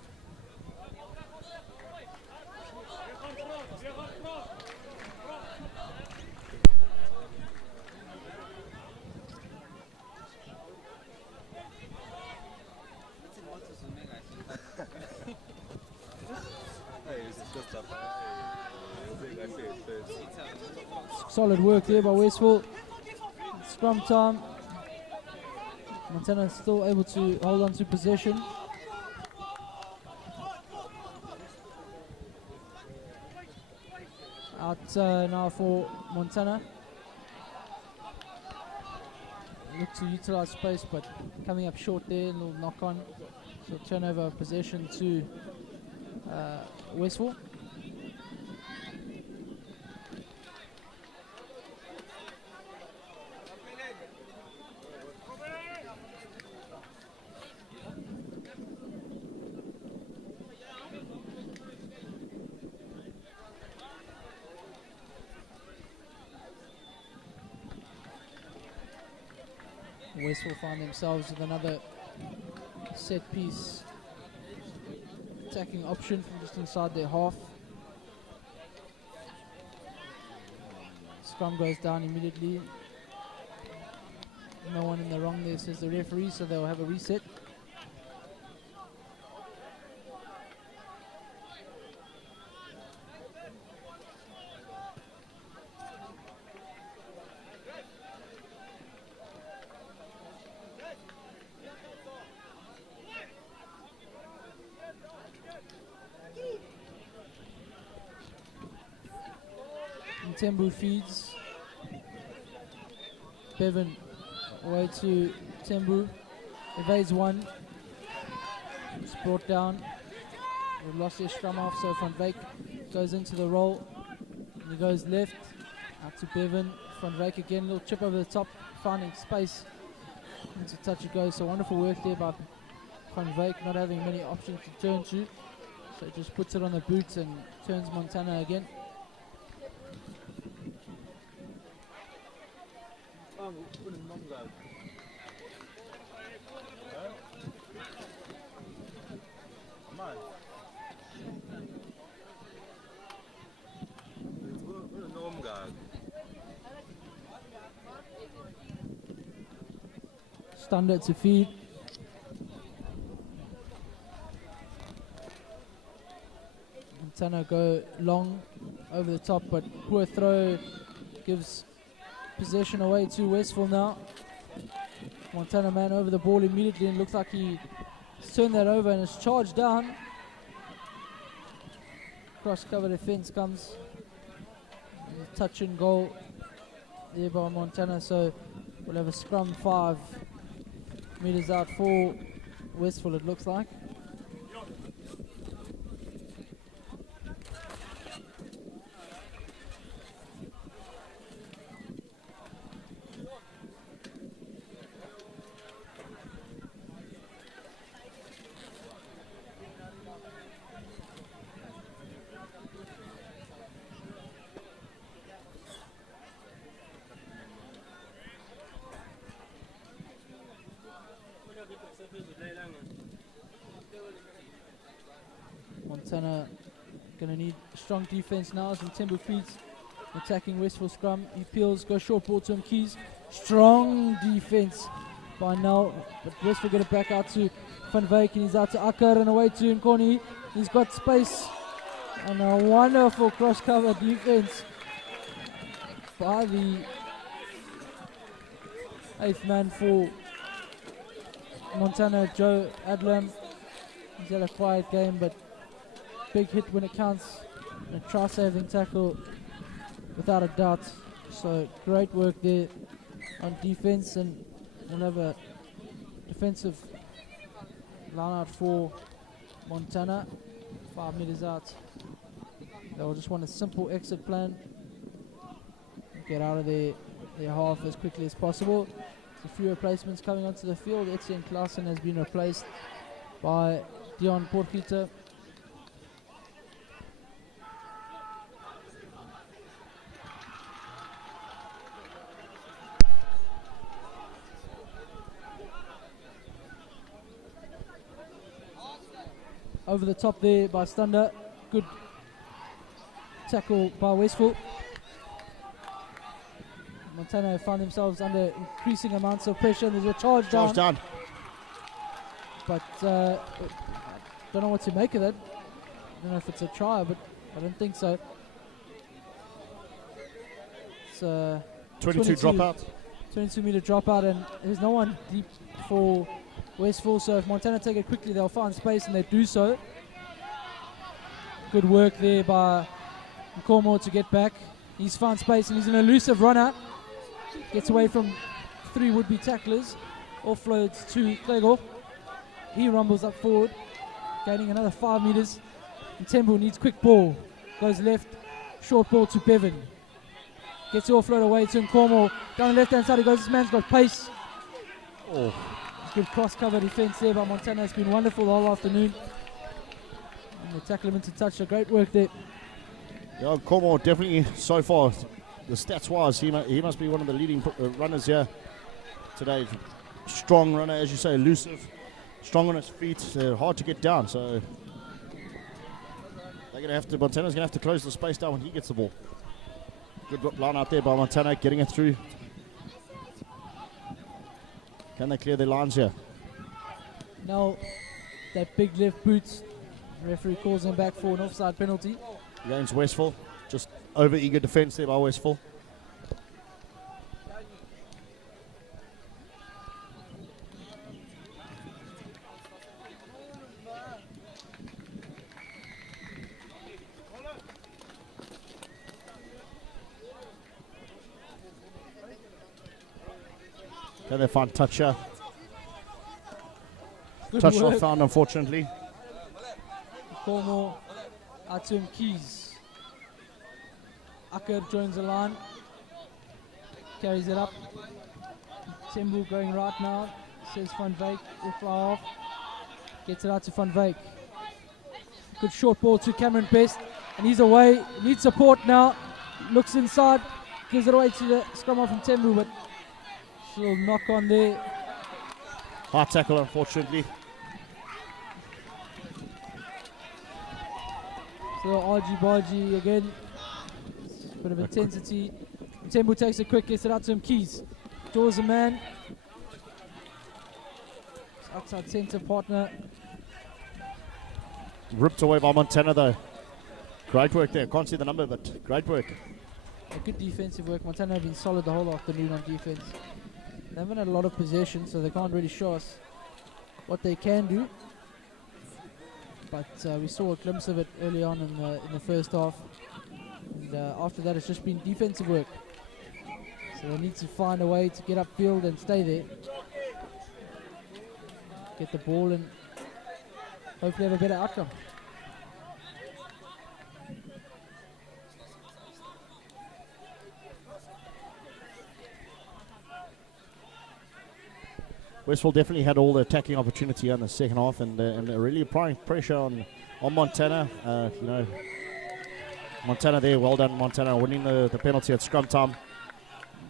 Solid work there by Westville. Scrum time. Montana still able to hold on to possession. Out now for Montana. Look to utilize space, but coming up short there, a little knock on. So turnover of possession to Westville. Westville find themselves with another set piece attacking option from just inside their half. Scrum goes down immediately. No one in the wrong there, says the referee, so they'll have a reset. Tembu feeds. Bevan away to Tembu. Evades one. It's brought down. We've lost their scrum off, so Van Wyk goes into the roll. And he goes left. Out to Bevan. Van Wyk again, little chip over the top, finding space. Into touch it goes. So wonderful work there by Van Wyk, not having many options to turn to. So just puts it on the boots and turns Montana again. Standard to feed. Montana go long over the top, but poor throw gives possession away to Westville now. Montana man over the ball immediately, and looks like he's turned that over and is charged down. Cross cover defense comes. Touch and goal there by Montana, so we'll have a scrum 5 meters out for Westville, it looks like. Montana gonna need strong defense now as Tembu feeds, attacking Westville scrum. He peels, goes short ball to him, Keys. Strong defense by now. But Westville get it back out to Van Wyk, and he's out to Akker and away to Nkoni. He's got space and a wonderful cross-cover defense by the 8th man for Montana, Joe Adlam. He's had a quiet game, but big hit when it counts. A try-saving tackle without a doubt. So great work there on defense, and we'll have a defensive line out for Montana. 5 meters out. They'll just want a simple exit plan. Get out of their half as quickly as possible. There's a few replacements coming onto the field. Etienne Klaassen has been replaced by Dion Porgita. Over the top there by Stander. Good tackle by Westville. Montana have found themselves under increasing amounts of pressure. There's a charge down. But don't know what to make of that. I don't know if it's a try, but I don't think so. It's 22 dropout. 22 meter dropout, and there's no one deep for Westville. So if Montana take it quickly, they'll find space, and they do so. Good work there by Nkomo to get back. He's found space, and he's an elusive runner. Gets away from 3 would-be tacklers. Offloads to Klego. He rumbles up forward, gaining another 5 meters. And Tembu needs quick ball. Goes left, short ball to Bevan. Gets the offload away to Nkomo. Down the left-hand side he goes. This man's got pace. Oh. Good cross-cover defense there by Montana. It's been wonderful the whole afternoon. And they tackle him into touch. So great work there. Yeah, Nkomo definitely so far, the stats-wise, he must be one of the leading runners here today. Strong runner, as you say, elusive. Strong on his feet. They're hard to get down, so they're going to have to. Montana's going to have to close the space down when he gets the ball. Good line out there by Montana, getting it through. Can they clear their lines here? Now, that big left boot. The referee calls him back for an offside penalty. Against Westville. Just over-eager defense there by Westville. Can they find touch here? Touch not found, unfortunately. Como out to him, Keys. Akker joins the line. Carries it up. Tembu going right now. Says Van Wyk will fly off. Gets it out to Van Wyk. Good short ball to Cameron Best. And he's away. Needs support now. Looks inside. Gives it away to the scrum off from Tembu, but still knock on there. Hard tackle, unfortunately. So argy-bargy again. Bit of intensity. Tembu takes it quick, gets it out to him. Keys draws a man. Outside centre partner. Ripped away by Montana though. Great work there. Can't see the number, but great work. Good defensive work. Montana have been solid the whole afternoon on defense. They haven't had a lot of possession, so they can't really show us what they can do. But we saw a glimpse of it early on in the first half. And after that, it's just been defensive work. So they need to find a way to get upfield and stay there. Get the ball and hopefully have a better outcome. Westville definitely had all the attacking opportunity in the second half, and they're really applying pressure on Montana. Montana there, well done Montana, winning the penalty at scrum time.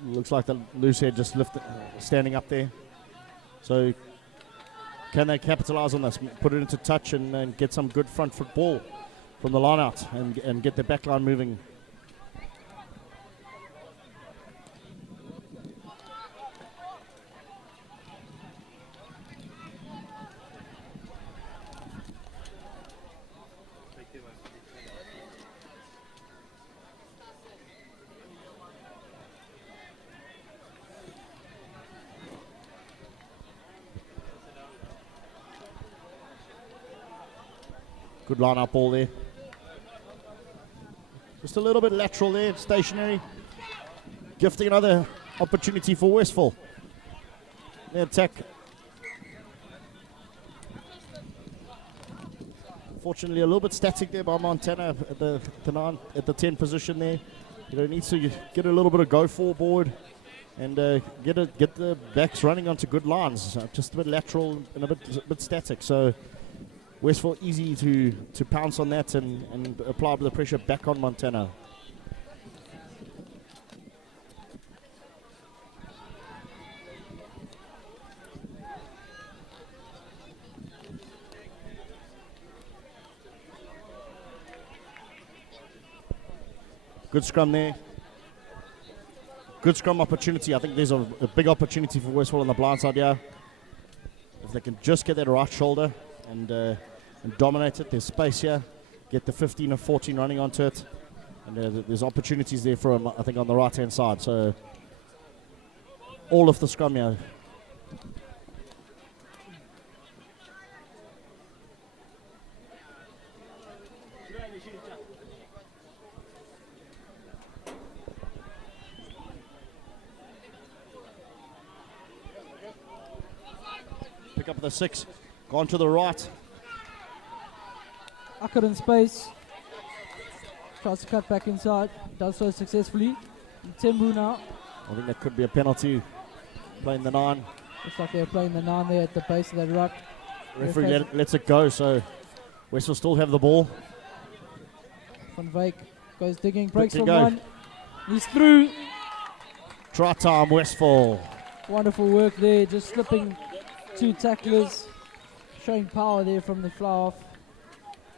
Looks like the loose head just standing up there. So can they capitalize on this, put it into touch and get some good front foot ball from the line out and get the back line moving? Good line-up ball there. Just a little bit lateral there, stationary. Gifting another opportunity for Westville. The attack. Fortunately, a little bit static there by Montana at the 10 position there. You know, needs to get a little bit of go forward and get the backs running onto good lines. Just a bit lateral and a bit static. So Westville easy to pounce on that and apply the pressure back on Montana. Good scrum there. Good scrum opportunity. I think there's a big opportunity for Westville on the blind side here. If they can just get that right shoulder and dominate it, there's space here. Get the 15 and 14 running onto it. And there's opportunities there for them, I think, on the right-hand side. So all of the scrum here. Pick up the 6, gone to the right. Akkad in space. Tries to cut back inside. Does so successfully. Tembu now. I think that could be a penalty. Playing the 9. Looks like they're playing the 9 there at the base of that ruck. Referee lets it go, so Westville still have the ball. Van Wyk goes digging, breaks from go. 1. He's through. Try time, Westville. Wonderful work there, just slipping 2 tacklers, showing power there from the fly off.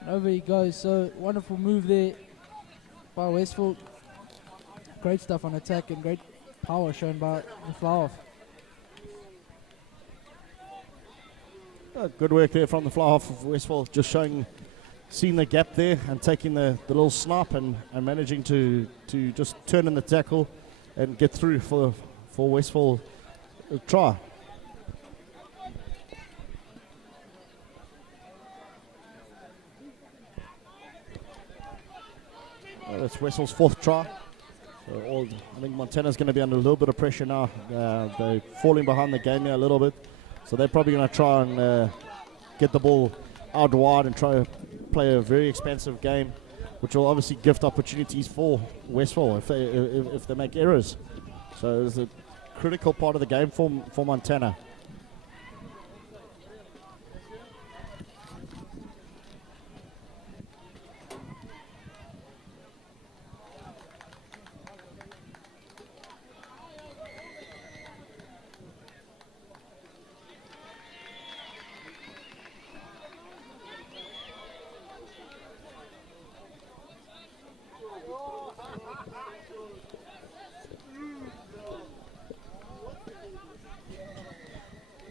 And over he goes, so wonderful move there by Westville. Great stuff on attack and great power shown by the fly off. Good work there from the fly off of Westville, just seeing the gap there and taking the little snap and managing to just turn in the tackle and get through for Westville try. That's Westville's 4th try. So I think Montana's going to be under a little bit of pressure now. They're falling behind the game here a little bit. So they're probably going to try and get the ball out wide and try to play a very expansive game, which will obviously gift opportunities for Westville if they make errors. So it's a critical part of the game for Montana.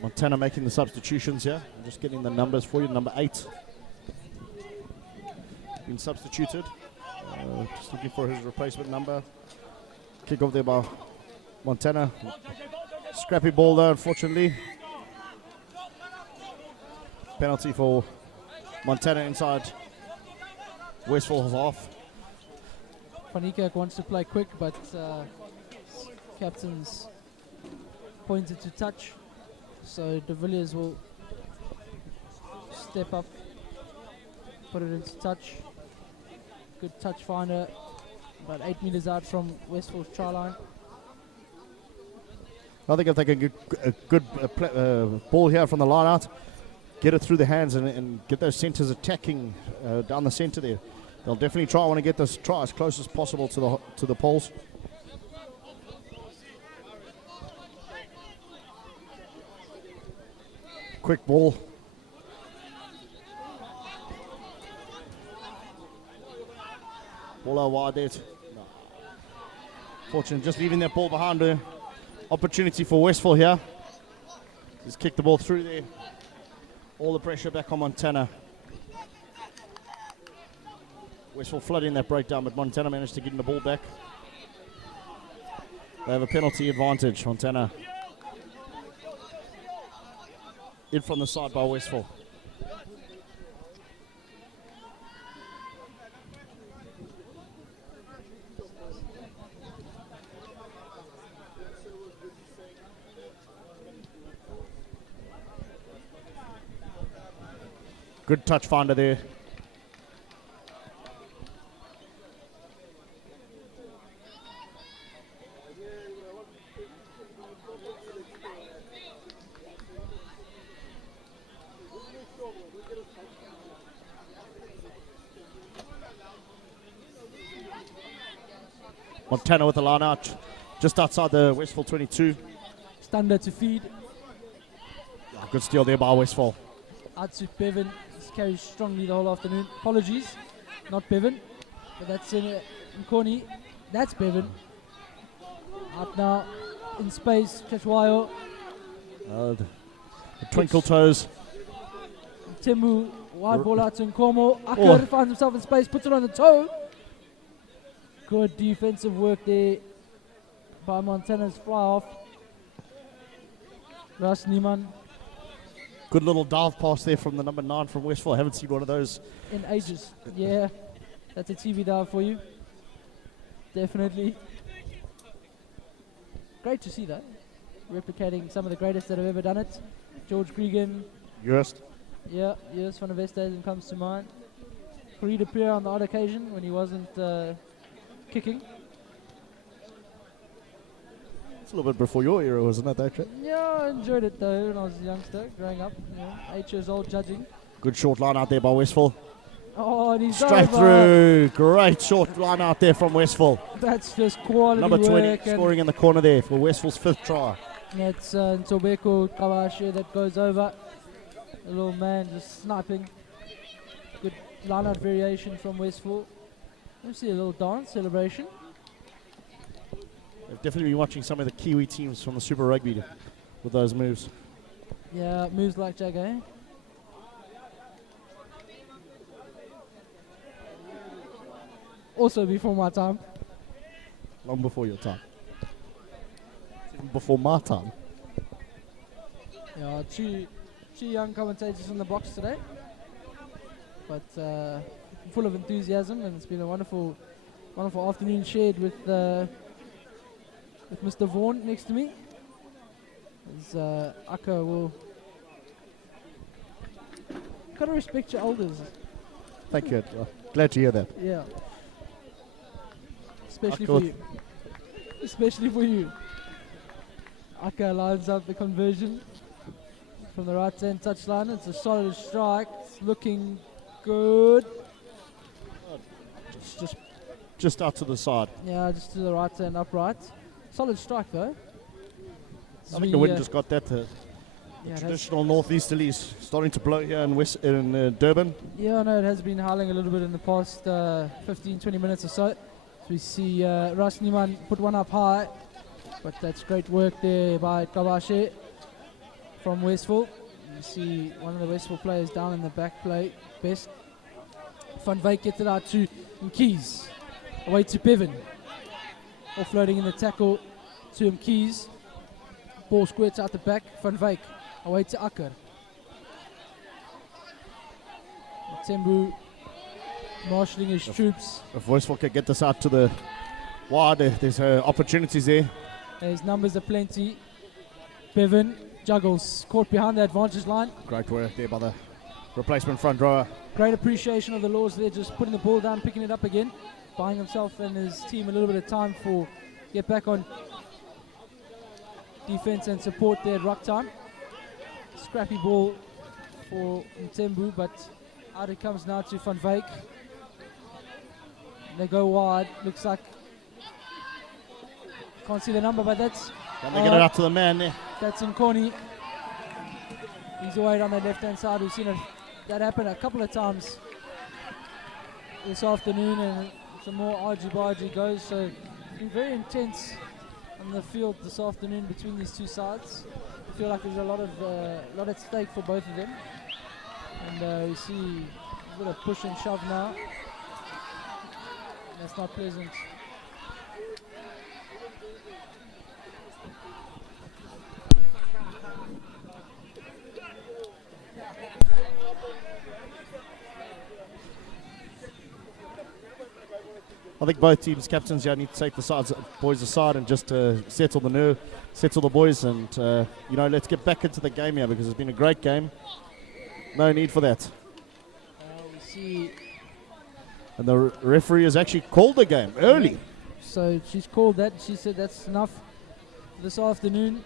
Montana making the substitutions here. I'm just getting the numbers for you. Number 8 been substituted. Just looking for his replacement number. Kick off there by Montana. Scrappy ball though, unfortunately. Penalty for Montana inside Westville's half. Van Wyk wants to play quick, but captain's pointed to touch. So De Villiers will step up, put it into touch. Good touch finder, about 8 meters out from Westville's try line. I think if they can get a good ball here from the line out, get it through the hands and get those centres attacking down the centre there, they'll definitely want to get this try as close as possible to the poles. Quick ball. Ball out wide there. Fortunate just leaving that ball behind her. Opportunity for Westville here. Just kick the ball through there. All the pressure back on Montana. Westville flooding that breakdown, but Montana managed to get the ball back. They have a penalty advantage, Montana. In from the side by Westville. Good touch finder there. Montana with the line out, just outside the Westville 22. Standard to feed. Good steal there by Westville. Out to Bevan. He's carried strongly the whole afternoon. Apologies, not Bevan, but that's in Corny. That's Bevan. Out now in space. Cheshwayo. The twinkle toes. Tembu. Wide ball out to Nkomo. Akker finds himself in space, puts it on the toe. Good defensive work there by Montana's fly off. Ras Niemann Good little dive pass there from the number 9 from Westville. I haven't seen one of those. in ages. Yeah, that's a TV dive for you. Definitely. Great to see that. Replicating some of the greatest that have ever done it. George Gregan. Yes. Yeah, yes, van der Westhuizen comes to mind. Farid Appear on the odd occasion when he wasn't kicking. It's a little bit before your era, wasn't it, that? Yeah, I enjoyed it though when I was a youngster, growing up. 8 years old, judging. Good short line out there by Westville. Oh, and he's Straight over. through. Great short line out there from Westville. That's just quality Number 20 work. And scoring in the corner there for Westville's 5th try. that's Ntobeko Kawashe that goes over. The little man just sniping. Good line-out variation from Westville. Let's see a little dance celebration. I've definitely been watching some of the Kiwi teams from the Super Rugby with those moves. Yeah, moves like Jack, eh? Also before my time. Long before your time. Even before my time. Yeah, two young commentators in the box today. But full of enthusiasm, and it's been a wonderful afternoon shared with Mr. Vaughan next to me. As Akka will... Gotta respect your elders. Thank you. Glad to hear that. Yeah. Especially Akka for you. Especially for you. Akka lines up the conversion from the right hand touchline. It's a solid strike. It's looking good. Just out to the side. Yeah, just to the right hand upright. Solid strike though. I think the wind just got that. yeah, it has- Traditional northeasterlies starting to blow here in Durban. Yeah, no, it has been howling a little bit in the past 15-20 minutes or so. So we see Ras Niemann put one up high, but that's great work there by Kabashe from Westville. You see one of the Westville players down in the back play, best. Van Wyk gets it out to Mkeys, away to Bevan. Offloading in the tackle to Mkeys. Ball squirts out the back, Van Wyk, away to Akker. Tembu marshalling his troops. If Westville can get this out to the wide, there's opportunities there. His numbers are plenty. Bevan juggles, caught behind the advantage line. Great work there by the replacement front rower. Great appreciation of the Laws there, just putting the ball down, picking it up again, buying himself and his team a little bit of time for get back on defense and support there at ruck time. Scrappy ball for Mtembu, but out it comes now to Van Wyk. They go wide, looks like, can't see the number, but that's Can they get it out to the man there? That's Nkoni. He's away on the left-hand side. We've seen that happen a couple of times this afternoon, and some more argy-bargy goes. So it's been very intense on the field this afternoon between these two sides. I feel like there's a lot at stake for both of them. And we see a bit of push and shove now. That's not pleasant. I think both teams' captains here need to take the boys aside and just settle the nerve, settle the boys, and let's get back into the game here because it's been a great game. No need for that. see. And the referee has actually called the game early. So she's called that. She said that's enough this afternoon.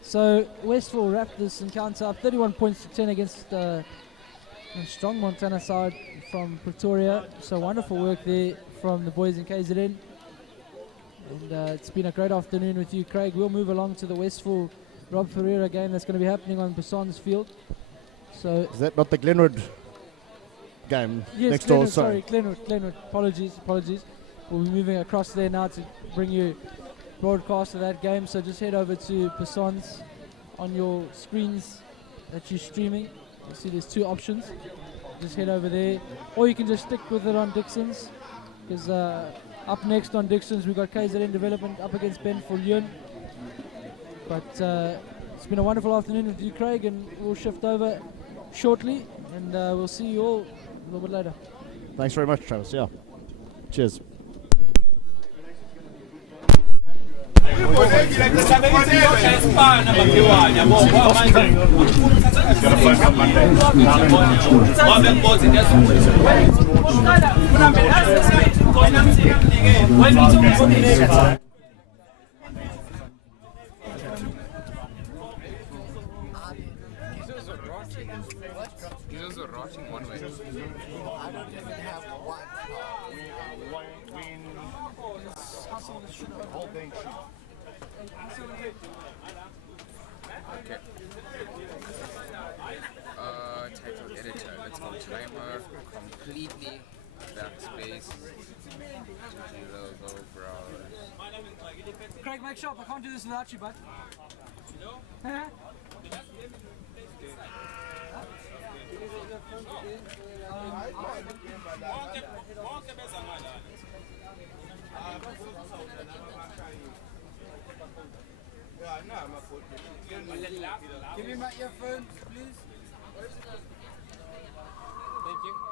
So Westville wrapped this encounter up 31 points to 10 against a strong Montana side from Pretoria. So wonderful work there from the boys in KZN. And it's been a great afternoon with you, Craig. We'll move along to the Westville Rob Ferreira game that's going to be happening on Passon's Field. So Is that not the Glenwood game yes, next Glenwood, door? Sorry. Glenwood. Apologies. We'll be moving across there now to bring you broadcast of that game. So just head over to Passon's on your screens that you're streaming. You see there's two options. Just head over there, or you can just stick with it on Dixon's, because up next on Dixon's we've got KZN Development up against Ben Fullion. But it's been a wonderful afternoon with you, Craig, and we'll shift over shortly, and we'll see you all a little bit later. Thanks very much, Travis. Yeah. Cheers. Okay. Title editor. Let's go timer. Completely. Backspace. Logo. Browse. Craig, make sure I can't do this without you, bud. Give me my earphones, please. Thank you.